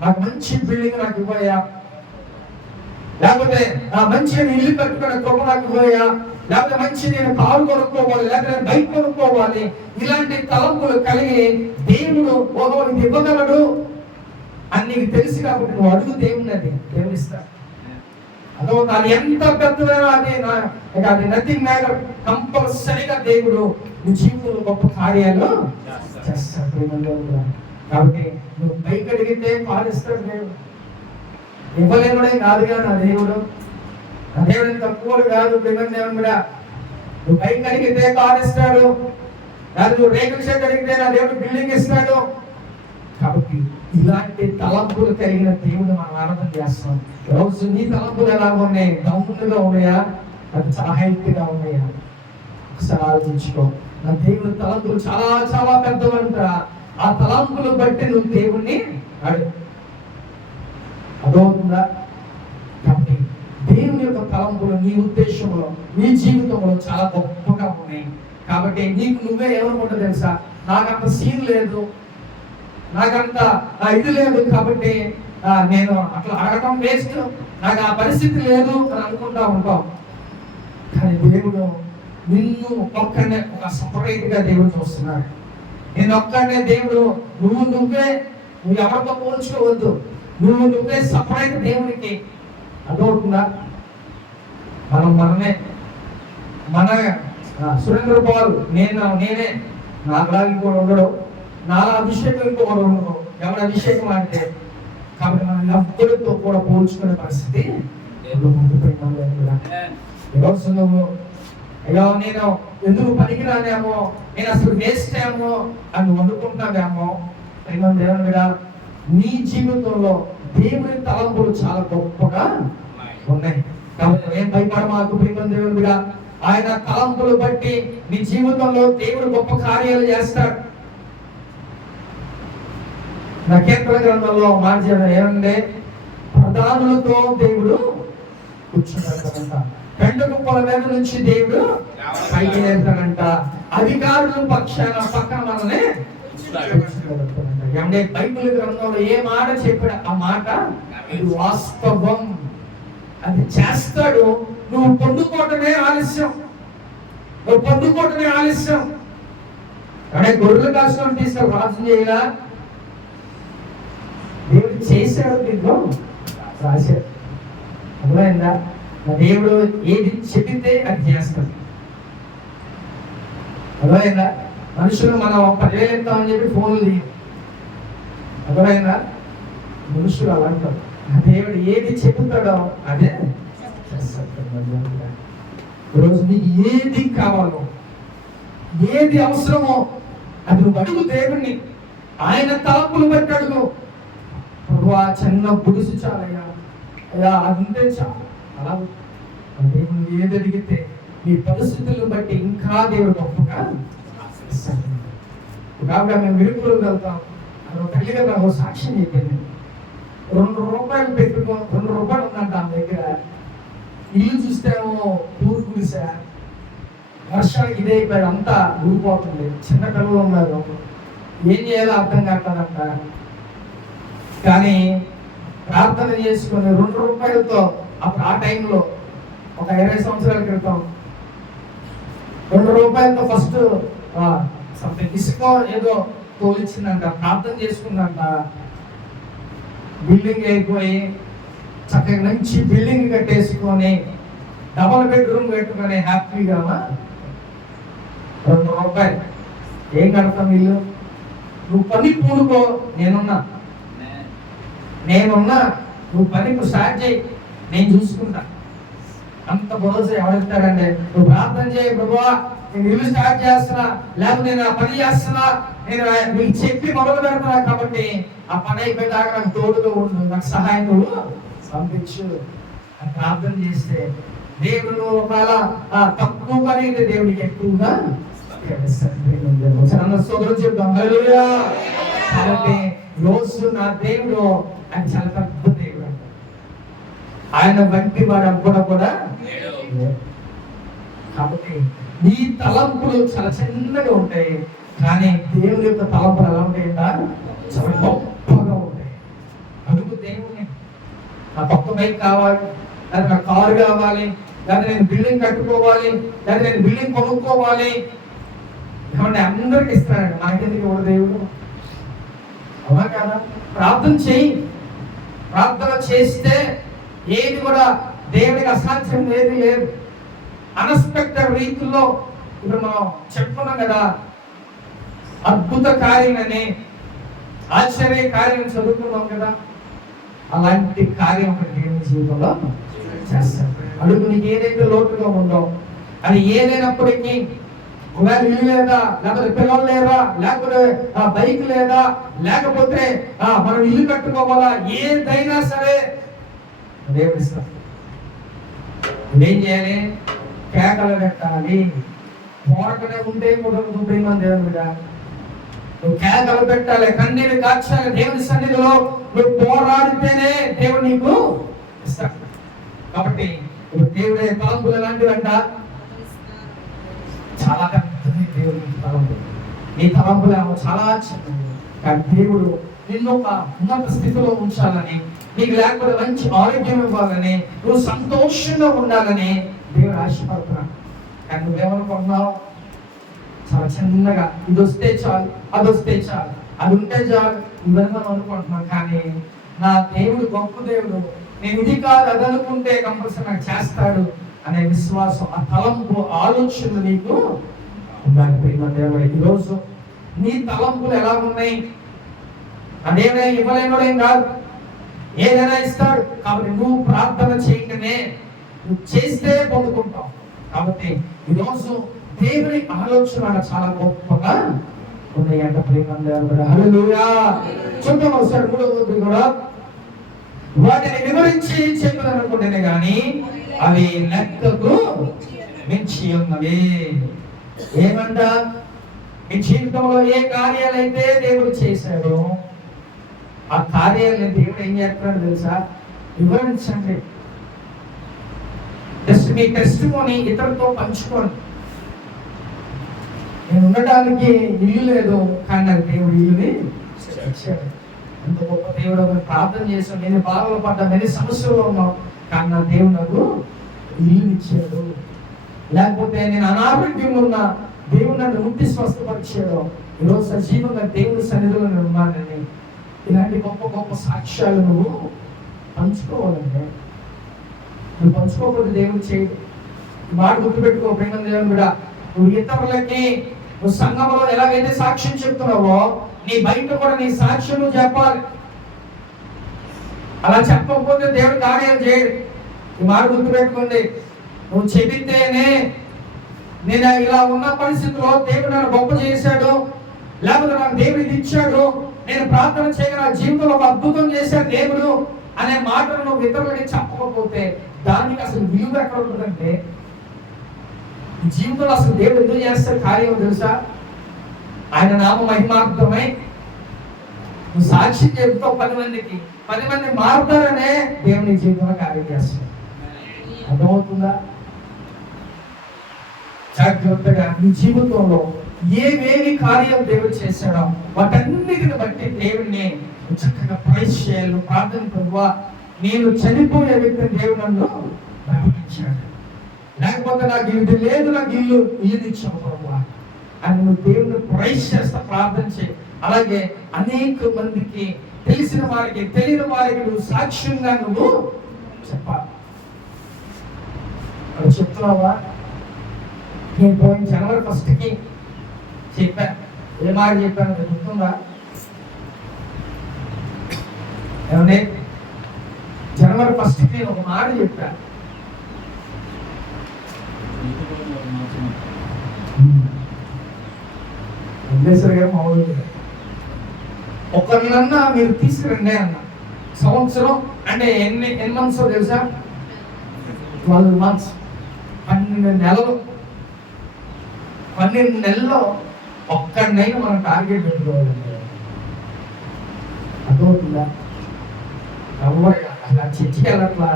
నాకు మంచి బిల్డింగ్ నాకు ఇవ్వయా, లేకపోతే మంచి ఇల్లు కట్టుకునే కృప నాకు ఇవ్వయా, లేకపోతే మంచి నేను కారు కొనుక్కోవాలి, లేకపోతే బైక్ కొనుక్కోవాలి. ఇలాంటి తలంపులు కలిగి దేవుడు ఒకరికి ఇవ్వగలడు అని నీకు తెలుసు కాబట్టి నువ్వు అడుగు దేవుని, అది దేవుని ఇస్తాడు. అదో అది ఎంత పెద్దదైనా అది నథింగ్ మ్యాటర్. కంపల్సరీగా దేవుడు నీ జీవితంలో గొప్ప కార్యాలు చేస్తాడు. కాబట్టి నువ్వు బైక్ అడిగితే కారు ఇస్తాడు దేవుడు. ఇవ్వలేనుడే కాదుగా నా దేవుడు. నా దేవుడు తక్కువ కాదు. దేవుడు కూడా నువ్వు బైక్ అడిగితే కారు ఇస్తాడు, లేదా నువ్వు రేకుల షెడ్ అడిగితే నా దేవుడు బిల్డింగ్ ఇస్తాడు. కాబట్టి ఇలాంటి తలంపులు కలిగిన దేవుడు మనం ఆరాధన చేస్తాం. రోజు నీ తలంపులు ఎలా ఉన్నాయి? డౌన్గా ఉన్నాయా, అది చాలా హైట్గా ఉన్నాయా? ఒకసారి ఆలోచించుకో. నా దేవుని తలంపులు చాలా చాలా పెద్దవంట. ఆ తలంపులు బట్టి నువ్వు దేవుణ్ణి అడుగు. అదవుతుందా? కాబట్టి దేవుని యొక్క తలంపులు నీ ఉద్దేశంలో నీ జీవితంలో చాలా గొప్పగా ఉన్నాయి. కాబట్టి నీకు నువ్వే ఏమనుకుంటా తెలుసా? నాకంత సీన్ లేదు, నాకంత ఇది లేదు, కాబట్టి నేను అట్లా అడగటం వేస్ట్, నాకు ఆ పరిస్థితి లేదు అని అనుకుంటా ఉంటాం. కానీ దేవుడు నిన్ను ఒక్కడనే ఒక సపరేట్ గా దేవుడు చూస్తున్నాడు. నేను ఒక్కడనే దేవుడు నువ్వు ఎవరితో పోల్చుకోవద్దు. నువ్వే సపరేట్ దేవునికి. అదవుతుందా? మనమే మన సురేంద్ర పాల్ నేనే నాకులాగా ఇంకోటి ఉండడు, నాలా అభిషేకం ఇంకొకటి ఉండదు. ఎవరి అభిషేకం అంటే కాబట్టి మనం ఎవరితో కూడా పోల్చుకునే పరిస్థితి నువ్వు అయ్యో నేను ఎందుకు పనికిరానేమో, నేను అసలు వేస్ట్ ఏమో అని అనుకుంటావేమో. దేవుని మీద నీ జీవితంలో దేవుని తలంపులు చాలా గొప్పగా ఉన్నాయి. కాబట్టి ఏం భయపడమాకు ప్రియమైన దేవునిగా. ఆయన తలంపులు బట్టి నీ జీవితంలో దేవుడు గొప్ప కార్యాలు చేస్తాడు. నా కీర్తన గ్రంథంలో మాట ఏమంటే ప్రధానులతో దేవుడు కూర్చున్నాడు. పెండ కుప్పల మీద నుంచి దేవుడు పైకి లేపుతాడంట. అధికారులు పక్కన మనల్ని ఏమంటే బైబిల్ గ్రంథంలో ఏ మాట చెప్పాడు ఆ మాట ఇది వాస్తవం, అది చేస్తాడు. నువ్వు పొందుకోవటమే ఆలస్యం, నువ్వు పొందుకోవటమే ఆలస్యం. అంటే గొర్రెల కాసుకొని తీసుకొని ప్రార్థన చేయాలా? దేవుడు చేశాడు, దీంట్లో రాశాడు. అర్థమైందా? దేవుడు ఏది చెబితే అది చేస్తాడు. అర్థమైందా? మనుషులు మనం 10,000 ఇస్తామని చెప్పి ఫోన్లు తీయరు. అర్థమైందా? మనుషులు అలా అంటారు. దేవుడు ఏది చెబుతాడో అదే చేస్తాడు. ఈరోజు నీకు ఏది కావాలో, ఏది అవసరమో అది నువ్వు అడుగు దేవుడిని. ఆయన తలంపులు బట్టి అడుగు. ప్రభు ఆ చిన్న గుడిసు చాలయ్యా, అయ్యా అది ఉంటే చాలు. అలా దేవుడు ఏది అడిగితే మీ పరిస్థితులను బట్టి ఇంకా దేవుడు గొప్పగా కాబట్టి మేము విడుపులు వెళ్తాం. అది తల్లిగా నాకు సాక్ష్యం చెప్పింది. 2 రూపాయలు పెట్టుకో, 2 రూపాయలు ఉందంట ఆమె దగ్గర. ఇల్లు చూస్తేమో పూర్ గుడిసా, వర్షానికి ఇదైపోయాడు, అంతా ఊరిపోతుంది. చిన్న పిల్లలు ఉన్నారు, ఏం చేయాలో అర్థం కావట్లేదంట. కానీ ప్రార్థన చేసుకుని 2 రూపాయలతో అప్పుడు ఆ టైంలో ఒక 20 సంవత్సరాల క్రితం 2 రూపాయలతో ఫస్ట్ సంథింగ్ ఇసుక ఏదో తోలిచ్చిందంట, ప్రార్థన చేసుకుందంట. బిల్డింగ్ అయిపోయి చక్కగా మంచి బిల్డింగ్ కట్టేసుకొని డబల్ బెడ్రూమ్ పెట్టుకొని హ్యాపీగా 2 రూపాయలు ఏం కడతాం ఇల్లు? నువ్వు పని పూనుకో, నేనున్నా, నువ్వు పనికి స్టార్ట్ చేయి, నేను చూసుకుంటా. అంత భరోసా ఎవరిస్తాడండి? నువ్వు ప్రార్థన చేయి, ప్రభువా నేను ఇల్లు స్టార్ట్ చేస్తున్నా, లేకపోతే నేను ఆ పని చేస్తున్నా, నేను నీకు చెప్పి మొదలు పెడుతున్నా కాబట్టి ఆ పని అయిపోయేదాకా నాకు తోడుగా ఉండు, నాకు సహాయం పంపించు అని ప్రార్థన చేస్తే దేవుడు ఒకవేళ తక్కువగా అడిగితే దేవుడికి ఎక్కువగా చెప్తాం. కాబట్టి రోజు నా దేవుడు ఆయన చాలా పెద్ద దేవుడు, ఆయన వంటి వాడు అప్పుడు కూడా. కాబట్టి నీ తలంపులు చాలా చిన్నగా ఉంటాయి, కానీ దేవుని యొక్క తలంపులు ఎలా ఉంటాయంట? చాలా గొప్పగా ఉంటాయి. అందుకు దేవుని నా కొత్త బైక్ కావాలి, లేదా నా కారు కావాలి, లేదా నేను బిల్డింగ్ కట్టుకోవాలి, లేదా నేను బిల్డింగ్ కొనుక్కోవాలి, ఏమంటే అందరికి ఇస్తాడండి. మనకెందుకు ఇవ్వడు దేవుడు? అవునా కదా? ప్రార్థన చేయి. ప్రార్థన చేస్తే ఏది కూడా దేవుడికి అసాధ్యం ఏది లేదు. అన్ఎక్స్పెక్టెడ్ రీతిలో ఇప్పుడు మనం చెప్పుకున్నాం కదా, అద్భుత కార్యమని, ఆశ్చర్య కార్యం చదువుకున్నాం కదా. అలాంటి కార్యం ఒకటి దేవుని జీవితంలో చేస్తాడు. అడుగు నీకు ఏదైతే లోటుగా ఉందో అది ఏదైనప్పటికీ, ఒకవేళ ఇల్లు లేదా, లేకపోతే పిల్లలు లేదా, లేకపోతే బైక్ లేదా, లేకపోతే మనం ఇల్లు కట్టుకోవాలా, ఏదైనా సరే దేవుడు ఇస్తాడు. ఏం చేయాలి? కేకలు పెట్టాలి. పోరకనే ఉంటే కుటుంబం దేవుని మీద నువ్వు కేకలు పెట్టాలి, కన్నీరు కార్చాలి. దేవుని సన్నిధిలో నువ్వు పోరాడితేనే దేవుడు నీకు ఇస్తాడు. కాబట్టి దేవుడే తలంపులు ఎలాంటివంట? చాలా పెద్దది దేవుడి తలంపులు. నీ తలంపులు చాలా చిన్నవి, కానీ దేవుడు నిన్ను ఒక ఉన్నత స్థితిలో ఉంచాలని, నీకు లేకపోతే మంచి ఆరోగ్యం ఇవ్వాలని, నువ్వు సంతోషంగా ఉండాలని దేవుడు ఆశపడుతున్నాడు. కానీ నువ్వేమనుకుంటున్నావు? చాలా చిన్నగా ఇది వస్తే చాలు, అది వస్తే చాలు, అది ఉంటే చాలు, ఇవన్నీ మనం అనుకుంటున్నాం. కానీ నా దేవుడు గొప్ప దేవుడు, నేను ఇది కాదు అది అనుకుంటే కంపల్సరీ నాకు చేస్తాడు అనే విశ్వాసం, ఆ తలంపు, ఆలోచనలు నీకు ఉండాలి. ఈరోజు నీ తలంపులు ఎలా ఉన్నాయి? అదేమైనా ఇవ్వలేనోడేం కాదు, ఏదైనా ఇస్తాడు. కాబట్టి నువ్వు ప్రార్థన చేయకనే, నువ్వు చేస్తే పొందుకుంటావు. కాబట్టి ఈరోజు దేవుని ఆలోచన చాలా గొప్పగా ఉన్నాయంట. హల్లెలూయా. చూద్దాం ఒకసారి 3వ కూడా. వాటిని వివరించి చెప్పాలనుకుంటేనే కానీ అవి లెక్కకు మించి ఉన్నవి. ఏమంట? ఈ జీవితంలో ఏ కార్యాలైతే దేవుడు చేశాడో ఆ కార్యాలని దేవుడు ఏం చేస్తున్నాడు తెలుసా? వివరించండి. జస్ట్ మీ టెస్టిమోనీ ఇతరులతో పంచుకోండి. నేను ఉండడానికి ఇల్లు లేదు, కానీ నాకు దేవుడు ఇల్లుని ఇచ్చాడు. ఎంత గొప్ప దేవుడు! ప్రార్థన చేశాను, నేను బాధలు పడ్డా, నేను సమస్యలో ఉన్నాను, కానీ నా దేవుడు నాకు ఇల్లు ఇచ్చాడు. లేకపోతే నేను అనారోగ్యంగా ఉన్నా, దేవుడు నన్ను ముట్టి స్వస్థపరిచాడు. ఈరోజు సజీవంగా దేవుడి సన్నిధిలో నేను ఉన్నానని ఇలాంటి గొప్ప గొప్ప సాక్ష్యాలు నువ్వు పంచుకోవాలంటే, నువ్వు పంచుకోకపోతే దేవుడు చేయడు. ఈ మాట గుర్తుపెట్టుకో ప్రేమ దేవుని కూడా. నువ్వు ఇతరులకి నువ్వు సంఘంలో ఎలాగైతే సాక్ష్యం చెప్తున్నావో, నీ బయట కూడా నీ సాక్ష్యం నువ్వు చెప్పాలి. అలా చెప్పకపోతే దేవుడు కార్యాలు చేయడు. ఈ మాట గుర్తుపెట్టుకోండి. నువ్వు చెబితేనే నేను ఇలా ఉన్న పరిస్థితిలో దేవుడు నన్ను గొప్ప చేశాడు, లేకపోతే నాకు దేవుడు ఇది ఇచ్చాడు, నేను ప్రార్థన చేయగా నా జీవితంలో ఒక అద్భుతం చేశాడు దేవుడు అనే మాటను నువ్వు ఇతరులకి చెప్పకపోతే దానికి అసలు విలువ ఎక్కడ ఉంటుందంటే, జీవితంలో అసలు దేవుడు ఎందుకు చేస్తాడు కార్యం తెలుసా? ఆయన నామ మహిమార్థమై నువ్వు సాక్షి చెబుతూ 10 మంది మారుతారనే దేవుని జీవితంలో కార్యం చేస్తాడు. అర్థమవుతుందా? జాగ్రత్తగా నీ జీవితంలో ఏవేవి కార్యం దేవుడు చేశాడో వాటన్నిటిని బట్టి దేవుడిని చక్కగా ప్రైజ్ చేయాలి. ప్రార్థన ప్రభువా, నేను చనిపోయే వ్యక్తిని దేవుడు నన్ను బతికించాడు, లేకపోతే నాకు ఇది లేదు, నాకు ఇల్లు ఇచ్చావు ప్రభువా అని నువ్వు దేవుడిని ప్రైజ్ చేస్తా, ప్రార్థన చేయి. అలాగే అనేక మందికి, తెలిసిన వారికి తెలియని వారికి నువ్వు సాక్ష్యంగా నువ్వు చెప్పాలి. చెప్తున్నావా? నేను పోయిన జనవరి 1కి చెప్పా. ఏ మాట చెప్పాను గుర్తుందా? ఏమంటే జనవరి 1కి నేను ఒక మాట చెప్పా. వెంకటేశ్వర గారు మామూలు ఒకరినన్నా మీరు తీసుకురండి అన్న. సంవత్సరం అంటే ఎన్ని మంత్స్ తెలుసా? 12 months, 12 నెలలు. 12 నెలల్లో ఒక్కడినైనా మనం టార్గెట్ పెట్టుకోవాలండి. అర్థమవుతుందా? అలా చర్చికి వెళ్ళట్లా,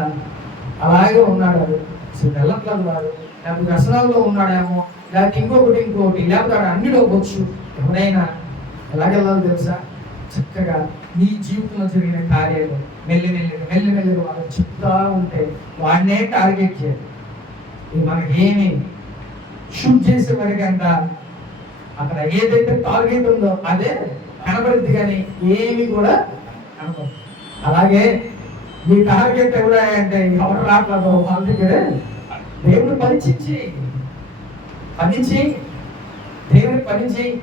అలాగే ఉన్నాడు. అసలు వెళ్ళట్లేదు కాదు, లేకపోతే వ్యసనాల్లో ఉన్నాడేమో, లేకపోతే ఇంకొకటి, లేకపోతే అన్నిలో వచ్చు. ఎవరైనా ఎలాగెళ్ళాలి తెలుసా? చక్కగా నీ జీవితంలో జరిగిన కార్యాలు మెల్లిమెల్లిగా వాళ్ళు చెప్తా ఉంటే వాడినే టార్గెట్ చేయాలి. మనకేమి షూట్ చేసే వరకంట అక్కడ ఏదైతే టార్గెట్ ఉందో అదే కనబడుద్ది, కానీ ఏమి కూడా కనబడదు. అలాగే నీ టార్గెట్ ఎవరంటే ఎవరు రావట్లేదు వాళ్ళ దగ్గరే దేవుని పరీక్షించి దేవుని పని చేయి.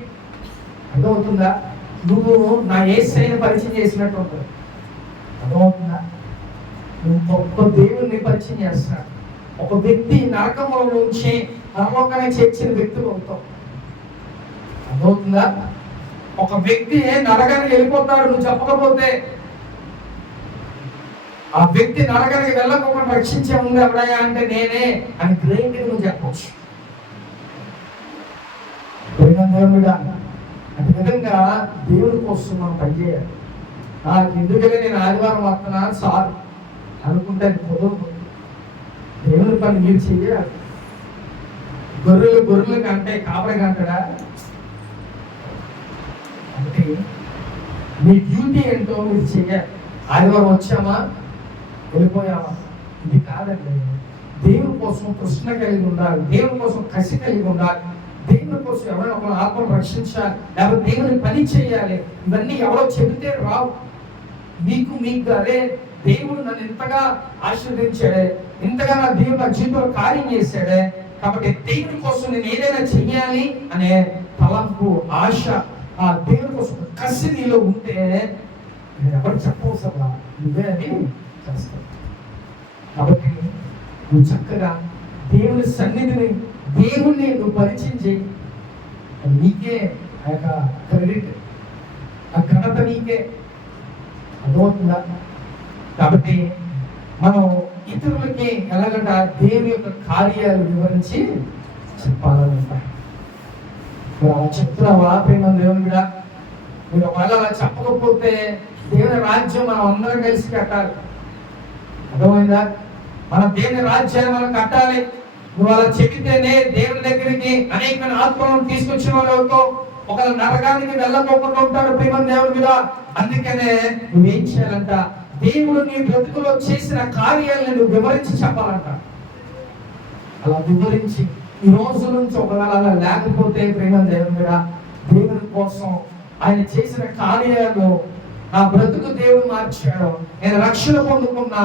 అర్థమవుతుందా? నువ్వు నా యేసయ్యను పరిచయం చేసినట్టు ఉంటుంది. అర్థమవుతుందా? నువ్వు గొప్ప దేవుణ్ణి పరిచయం చేస్తున్నాడు. ఒక వ్యక్తి నరకంలో నుంచి పరలోకానికి చేర్చిన వ్యక్తులు అవుతావు. అర్థమవుతుందా? ఒక వ్యక్తి నరకానికి వెళ్ళిపోతాడు, నువ్వు చెప్పకపోతే ఆ వ్యక్తి నరకానికి వెళ్ళకపోకుండా రక్షించే ఉంది ఎవడయా అంటే నేనే అని గ్రేట్ నువ్వు చెప్పవచ్చు. అటు విధంగా దేవుడి కోసం మనం పనిచేయాలి. నాకు ఎందుకంటే నేను ఆదివారం వస్తున్నా సార్ అనుకుంటే కుదరదు. దేవుని పని మీరు చెయ్యాలి. గొర్రెలు కంటే కాపరి కంటాడా? అంటే మీ డ్యూటీ ఏంటో మీరు చెయ్యాలి. ఆదివారం వచ్చామా వెళ్ళిపోయామా ఇది కాదండి. దేవుని కోసం కృష్ణ కలిగి ఉండాలి, దేవుని కోసం కసి కలిగి ఉండాలి, దేవుని కోసం ఎవరైనా ఒక ఆత్మను రక్షించాలి, లేకపోతే దేవుని పని చేయాలి. ఇవన్నీ ఎవరో చెబితే రావు. మీకు అరే దేవుడు నన్ను ఇంతగా ఆశీర్వదించాడే, ఇంతగా నా దేవుడు నా జీవితంలో కార్యం చేశాడే, కాబట్టి దేవుని కోసం నేను ఏదైనా చెయ్యాలి అనే తలంపు, ఆశ, ఆ దేవుని కోసం కసి నీలో ఉంటే ఎవరు చెప్పవసరా, నువ్వే అని చేస్తావు. కాబట్టి నువ్వు చక్కగా దేవుని సన్నిధిని, దేవుణ్ణి నువ్వు పరిచయం చేయి. నీకే ఆ యొక్క క్రెడిట్, ఆ ఘనత నీకే. అర్థమవుతుందా? కాబట్టి మనం ఇతరులకి ఎలాగంట దేవుని యొక్క కార్యాలు వివరించి చెప్పాలంట. అలా చెప్తున్నావా ప్రేమ దేవుని కూడా? మీరు ఒకవేళ అలా చెప్పకపోతే దేవుని రాజ్యం మనం అందరం కలిసి కట్టాలి. అర్థమైందా? మన దేవుని రాజ్యాన్ని మనం కట్టాలి. నువ్వు అలా చెబితేనే దేవుని దగ్గరికి అనేక ఆత్మలను తీసుకొచ్చిన వాళ్ళతో ఒక నరకానికి వెళ్ళకోకుండా ఉంటాడు ప్రేమ దేవుని మీద. అందుకనే నువ్వేం చేయాలంట, దేవుడు నీ బ్రతుకులో చేసిన కార్యాలను నువ్వు వివరించి చెప్పాలంట. అలా వివరించి ఈ రోజు నుంచి ఒకవేళ అలా లేకపోతే ప్రేమ దేవుని మీద, దేవుని కోసం ఆయన చేసిన కార్యాలు, నా బ్రతుకు దేవుడు మార్చాడు, నేను రక్షణ పొందుకున్నా,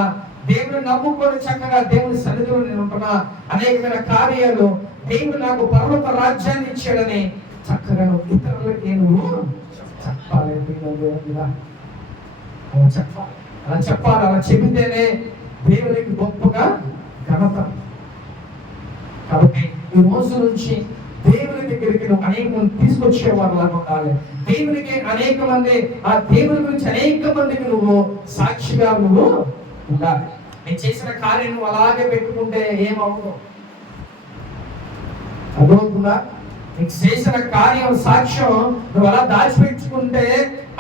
దేవుని నమ్ముకొని చక్కగా దేవుని సన్నిధిలో నేను ఉంటున్నా, అనేకమైన కార్యాలు, దేవుడు నాకు పరలోక రాజ్యాన్ని ఇచ్చాడని చక్కగా ఇతరులకి నువ్వు చెప్పాలి. అలా చెప్పాలి, అలా చెప్పాలి. అలా చెబితేనే దేవునికి గొప్పగా ఘనత. కాబట్టి ఈ రోజు నుంచి దేవుని దగ్గరికి నువ్వు అనేక మంది తీసుకొచ్చేవారు లాగా ఉండాలి. దేవునికి అనేక మంది, ఆ దేవుని గురించి అనేక మందికి నువ్వు సాక్షిగా నువ్వు ఉండాలి. నేను చేసిన కార్యం నువ్వు అలాగే పెట్టుకుంటే ఏమవుతుందో అర్థమవుతుందా? నీకు చేసిన కార్యం సాక్ష్యం నువ్వు అలా దాచిపెట్టుకుంటే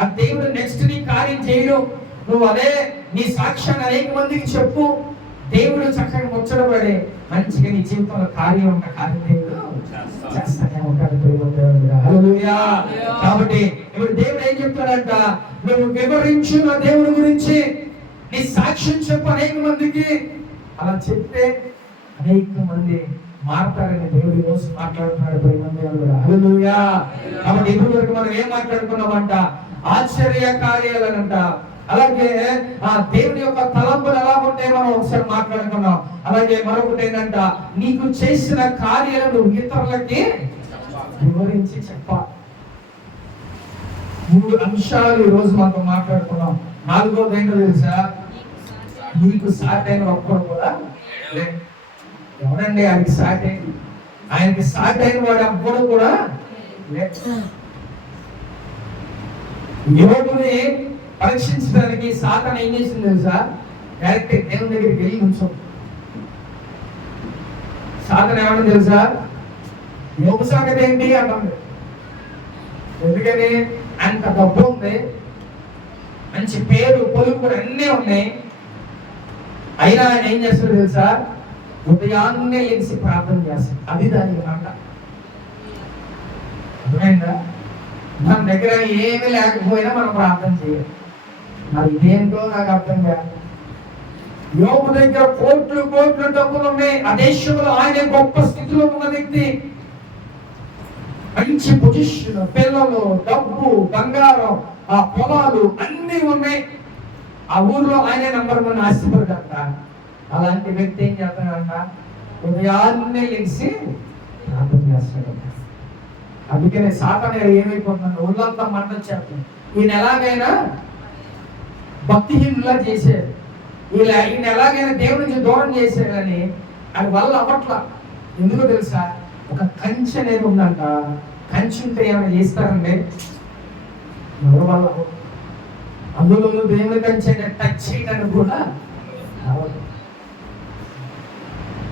ఆ దేవుడు నెక్స్ట్ నీ కార్యం చేయడం. నువ్వు అదే నీ సాక్ష్యాన్ని అనేక మందికి చెప్పు. దేవుడు చక్కగా ముచ్చటపడి మంచిగా నీ జీవితంలో కార్యం ఉన్న కార్యం దేవుడు చేస్తానే ఉంటాడు. హల్లెలూయా. కాబట్టి ఇప్పుడు దేవుడు ఏం చెప్తాడంట, నువ్వు వివరించు నా దేవుడి గురించి, నీ సాక్ష్యం చెప్పు అనేక మందికి. అలా చెప్తే అనేక మంది మాట్లాడని దేవుడి రోజు మాట్లాడుతున్నాడు. హల్లెలూయా. కాబట్టి ఇప్పుడు వరకు మనం ఏం మాట్లాడుకున్నామంట, ఆశ్చర్య కార్యాలనంట. అలాగే ఆ దేవుని యొక్క తలంపులు ఎలా ఉంటే మనం ఒకసారి మాట్లాడుకున్నాం. అలాగే మరొకటి ఏంటంట, నీకు చేసిన కార్యాలను ఇతరులకి వివరించి చెప్పాలి. 3 అంశాలు ఈ రోజు మనం మాట్లాడుకున్నాం. 4వది ఏంటో తెలుసా, నీకు సాటైన ఒక్కడు కూడా లేదు. ఎవరండి ఆయనకి సాటి? ఆయనకి సాటి అయిన వాడు ఎవ్వడు కూడా లేదు. యోగుని పరీక్షించడానికి సాతాను ఏం చేసింది తెలుసా, డైరెక్ట్ దేవుని దగ్గరికి వెళ్ళి నుంచో. సాతాను ఏమన్నా తెలుసా, యోగ సంగతి ఏంటి అంటుంది. ఎందుకని అంత డబ్బు ఉంది, మంచి పేరు పొలుగు కూడా అన్నీ ఉన్నాయి. అయినా ఆయన ఏం చేస్తాడు తెలుసా, ఉదయాన్నే లేచి ప్రార్థన చేస్తాడు. అది దానికి మాట. అర్థమైందా? మన దగ్గర ఏమి లేకపోయినా మనం ప్రార్థన చేయాలి. మరి ఇదేంటో నాకు అర్థం కాదు. యోగు దగ్గర కోట్లు కోట్లు డబ్బులు ఉన్నాయి. ఆ దేశంలో ఆయన గొప్ప స్థితిలో ఉన్న వ్యక్తి, మంచి పొజిషన్, పిల్లలు, డబ్బు, బంగారం, ఆ పొలాలు అన్ని ఉన్నాయి. ఆ ఊర్లో ఆయన నంబర్ 1 ఆస్తిపరుడంట. అలాంటి వ్యక్తి ఏం చేస్తాడంట, ఉదయాన్నే లేచి ప్రార్థన చేస్తాడు. అందుకనే సాతాను ఏమైపోతున్నాడు, ఒళ్ళంతా మంట చేస్తుంది. ఈయన ఎలాగైనా భక్తిహీనులా చేశారు, ఈయన ఎలాగైనా దేవుడి నుంచి దూరం చేశారని అది వల్ల అవ్వట్ల. ఎందుకో తెలుసా, ఒక కంచె అనేది ఉందంట. కంచె ఉంటే ఏమైనా చేస్తారండి? ఎవరి వల్ల? అందులో దేవుని కంచె టచ్ చేయడానికి కూడా అవ్వదు.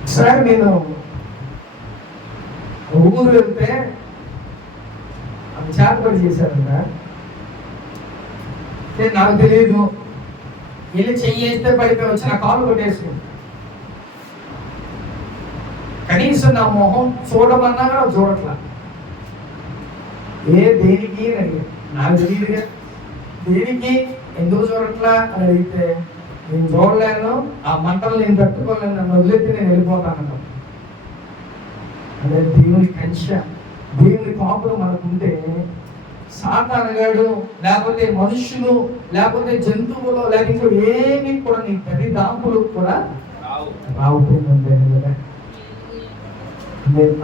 ఒకసారి నేను ఊరు వెళ్తే చేపలు చేశారంట. నాకు తెలియదు, వెళ్ళి చెయ్యేస్తే పడిపోయి వచ్చి నా కాలు కొట్టేసుకుంది. కనీసం నా మొహం చూడమన్నా కూడా చూడట్లా. దేనికి అని అడిగాను. నాకు తెలియదుగా దేనికి, ఎందుకు చూడట్లా అని అడిగితే, నేను చూడలేను, ఆ మంటలు నేను తట్టుకోలేను, నన్ను వదిలేస్తే నేను వెళ్ళిపోతాను. అదే దేవుని కంచె, దేవుని కాపులు మనకుంటే సాతానుగాడు లేకపోతే మనుషులు లేకపోతే జంతువులు లేకపోతే ఏమి కూడా నీ దరిదాపులు కూడా రావుతుంది.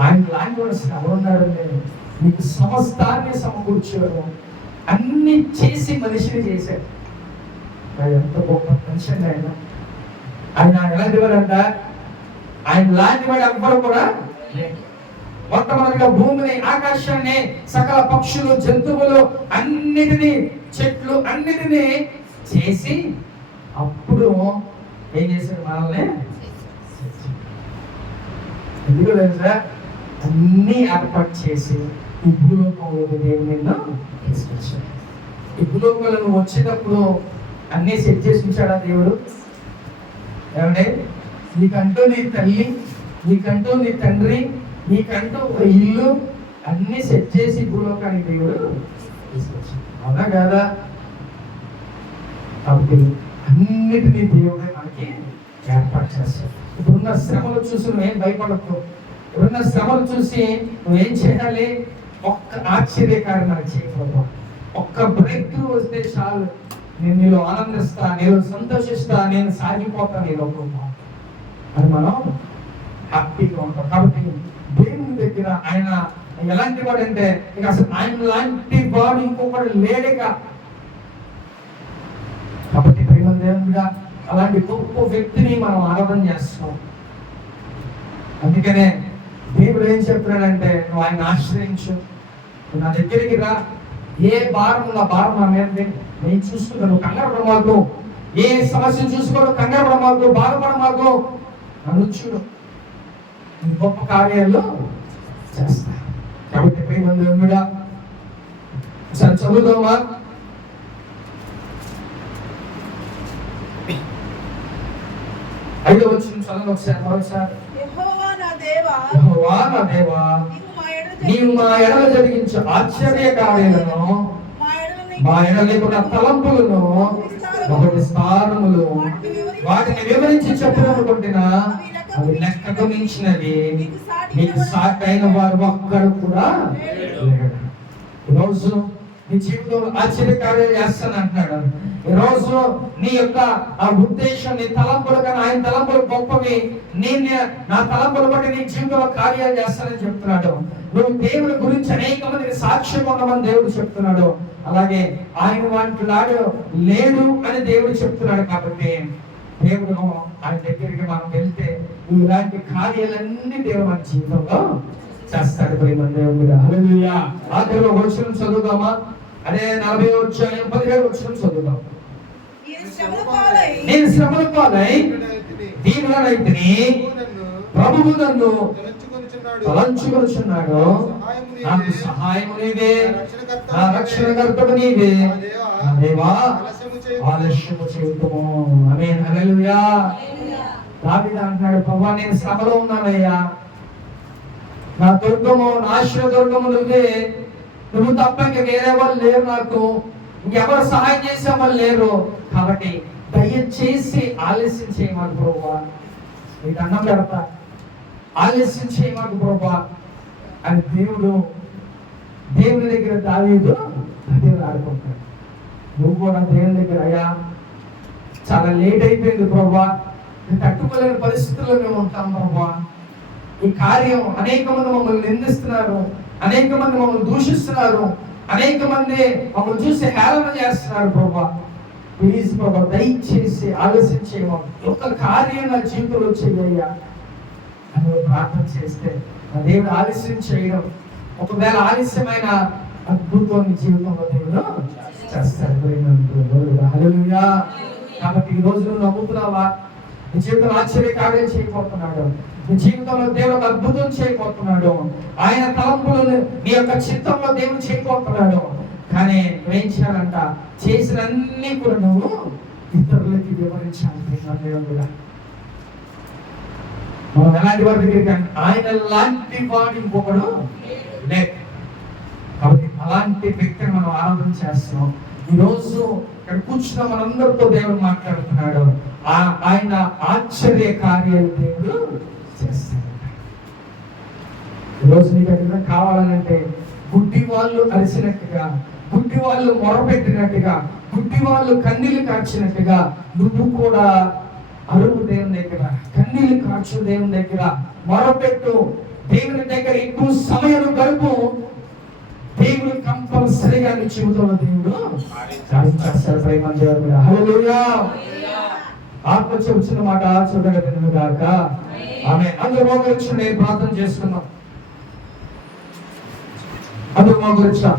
ఆయన లాంగ్వేజ్ ఎవరున్నాడంటే నీకు సమస్తాన్ని సమకూర్చాడు, అన్ని చేసి మనిషిని చేశాడు. ఎంత గొప్ప మనిషి ఆయన. ఆయన ఎలాంటి వాడంట, ఆయన లాంటి వాడు ఎవ్వరు కూడా మొట్టమొదటిగా భూమిని, ఆకాశాన్ని, సకల పక్షులు, జంతువులు అన్నిటినీ, చెట్లు అన్నిటినీ చేసి అప్పుడు ఏం చేశారు, మనల్ని ఎందుకు తెలుసా, అన్ని ఏర్పాటు చేసి ఈ భూలోకంలోకి దేవుడు నిన్ను తీసుకొచ్చాడు. ఈ భూలోకంలో నువ్వు వచ్చేటప్పుడు అన్ని సెట్ చేసి ఉంచాడా దేవుడు? ఏమండి? నీకంటూ నీ తల్లి, నీకంటూ నీ తండ్రి, నీకంటూ ఒక ఇల్లు అన్ని సెట్ చేసి భూలోకానికి దేవుడు తీసుకొచ్చాడు. అవునా కదా? కాబట్టి అన్నిటినీ దేవుడే మనకి ఏర్పాటు చేస్తాడు. ఇప్పుడున్న శ్రమలు చూసి నువ్వేం భయపడకు. ఇప్పుడున్న శ్రమలు చూసి నువ్వేం చేయాలి? ఒక్క ఆశ్చర్యకార్యం మనకి చేయకూడదు. ఒక్క బ్రేక్ త్రూ వస్తే చాలు. నేను నీలో ఆనందిస్తా, నేను సంతోషిస్తా, నేను సాగిపోతా నీలో అని మనం హ్యాపీగా ఉంటాం. కాబట్టి దేవుని దగ్గర ఆయన ఎలాంటి వాడు అంటే ఇక అసలు ఆయన లాంటి వాడు ఇంకొకడు లేడేగా. కాబట్టి ప్రేమ దేవుడిగా అలాంటి గొప్ప వ్యక్తిని మనం ఆరాధన చేస్తాం. అందుకనే దేవుడు ఏం చెప్తున్నాడంటే నువ్వు ఆయన ఆశ్రయించు, నా దగ్గరికి రా, ఏ భారం నా భారం నా మీద నేను చూసుకుంటాను, నువ్వు కంగారు పడమాకు, ఏ సమస్య చూసుకోడు కంగారు పడమాకు, బాధపడమాకు, నన్ను చూడు, గొప్ప కార్యాలు చేస్తా. కాబట్టి ప్రేమ దేవుడిగా సరే చదువుదామా? ఐదో వచ్చిన చదువు ఒకసారి మరోసారి. యెహోవా నా దేవా, నీవు మా ఎడల జరిగించు ఆశ్చర్య కార్యాలను, మా ఎడల నీకున్న తలంపులను, బహు విస్తారములు, వాటిని వివరించి చెప్పాలనుకుంటున్నా అవి లెక్కకు మించినది, నీకు సాటైన వారు ఒక్కడు కూడా లేడు. ఈరోజు నీ జీవితంలో ఆశ్చర్యకార్యాలు చేస్తాను అంటున్నాడు. ఈరోజు నీ యొక్క ఆ ఉద్దేశం, నీ తలంపులు కానీ ఆయన తలంపులు గొప్పవి, నా తలంపులు బట్టి నీ జీవితంలో కార్యాలు చేస్తానని చెప్తున్నాడు. నువ్వు దేవుడి గురించి అనేక మందికి సాక్ష్యం ఉండమని దేవుడు చెప్తున్నాడు. అలాగే ఆయన వాటి లాడు లేడు అని దేవుడు చెప్తున్నాడు. కాబట్టి దేవుడు ఆయన దగ్గరికి మనం వెళ్తే ఇలాంటి కార్యాలన్నీ దేవుడు మన జీవితంలో చేస్తాడు. దేవుడిగా హల్లెలూయా. ఆఖరిలో వచనం చదువుదామా? అదే 40వ అధ్యాయం 17వ వచనం చదువుదాం. నేను శ్రమల పాలై దీనులనైతిని, ప్రభువు నన్ను తలంచుకొనుచున్నాడు, నాకు సహాయము నీవే, నా రక్షణకర్తవు నీవే, నా దేవా ఆలస్యము చేయకుము. ఆమేన్ హల్లెలూయా. దావీదు అంటున్నాడు, ప్రభువా నేను శ్రమలో ఉన్నానయ్యా, నా దుర్గము, నా ఆశ్రయ దుర్గము నువ్వే, నువ్వు తప్ప ఇంక వేరే వాళ్ళు లేరు, నాకు ఇంకెవరు సహాయం చేసే వాళ్ళు లేరు. కాబట్టి దయచేసి ఆలస్యం చేయమాకు ప్రభువా, నీకు అన్నం పెడతా, ఆలస్యం చేయమాకు ప్రభువా అని దేవుని దగ్గర దావీదు ఆడుకుంటాడు. నువ్వు కూడా దేవుని దగ్గర, అయ్యా చాలా లేట్ అయిపోయింది ప్రభువా, తట్టుకోలేని పరిస్థితుల్లో మేము ఉంటాం ప్రభువా, ఈ కార్యం అనేక మంది మమ్మల్ని నిందిస్తున్నారు, అనేక మంది మమ్మల్ని దూషిస్తున్నారు, అనేక మంది మమ్మల్ని చూసి హేళన చేస్తున్నారు ప్రభువా, ప్లీజ్ ప్రభా దయచేసి ఆలస్యం చేయమని, ఒక కార్యం నా జీవితంలో చెయ్యయ్యా అని ప్రార్థన చేస్తే నా దేవుడు ఆలస్యం చేయడం, ఒకవేళ ఆలస్యమైన అద్భుతం జీవితంలో దేవుడు చేస్తాడు. హల్లెలూయా. కాబట్టి ఈ రోజు నువ్వు నమ్ముతున్నావా? నీ జీవితంలో ఆశ్చర్య కార్యం చేయబోతున్నాడు, నీ జీవితంలో దేవుడు అద్భుతం చేయబోతున్నాడు, ఆయన తలంపులను నీ యొక్క చిత్తంలో దేవుడు చేయబోతున్నాడు. కానీ నువ్వేం చేయాలంట? చేసినన్ని కూడా నువ్వు ఇతరులకి వివరించాలి. మనం ఎలాంటి వారి దగ్గరికి, ఆయన లాంటి వాడు ఇంకొకడు లేదు. కాబట్టి అలాంటి వ్యక్తిని మనం ఆరాధన చేస్తున్నాం. ఈరోజు ఇక్కడ కూర్చున్న మనందరితో దేవుడు మాట్లాడుతున్నాడు. ఆయన ఆశ్చర్య కార్యాలు దేవుడు చేస్తాడు. ఈరోజు నీకు ఏదైనా కావాలంటే గుడ్డి వాళ్ళు అరిసినట్టుగా, గుడ్డి వాళ్ళు మొరపెట్టినట్టుగా, గుడ్డి వాళ్ళు కన్నీళ్లు కార్చినట్టుగా నువ్వు కూడా అరువు దేవుని దగ్గర, కన్నీళ్లు కార్చు దేవుని దగ్గర, మొరపెట్టు దేవుని దగ్గర, ఎక్కువ సమయం గడుపు. దేవుడు కంపల్సరిగా నీ జీవితంలో దేవుడు చేస్తాడు. ప్రేమ దేవుడు. హల్లెలూయా. ఆత్మ చెబుతున్న మాట చూడగలను గాక. ఆమె అందరూ మోకరించి నేను ప్రార్థన చేస్తున్నాం. అందరూ మోకరించా.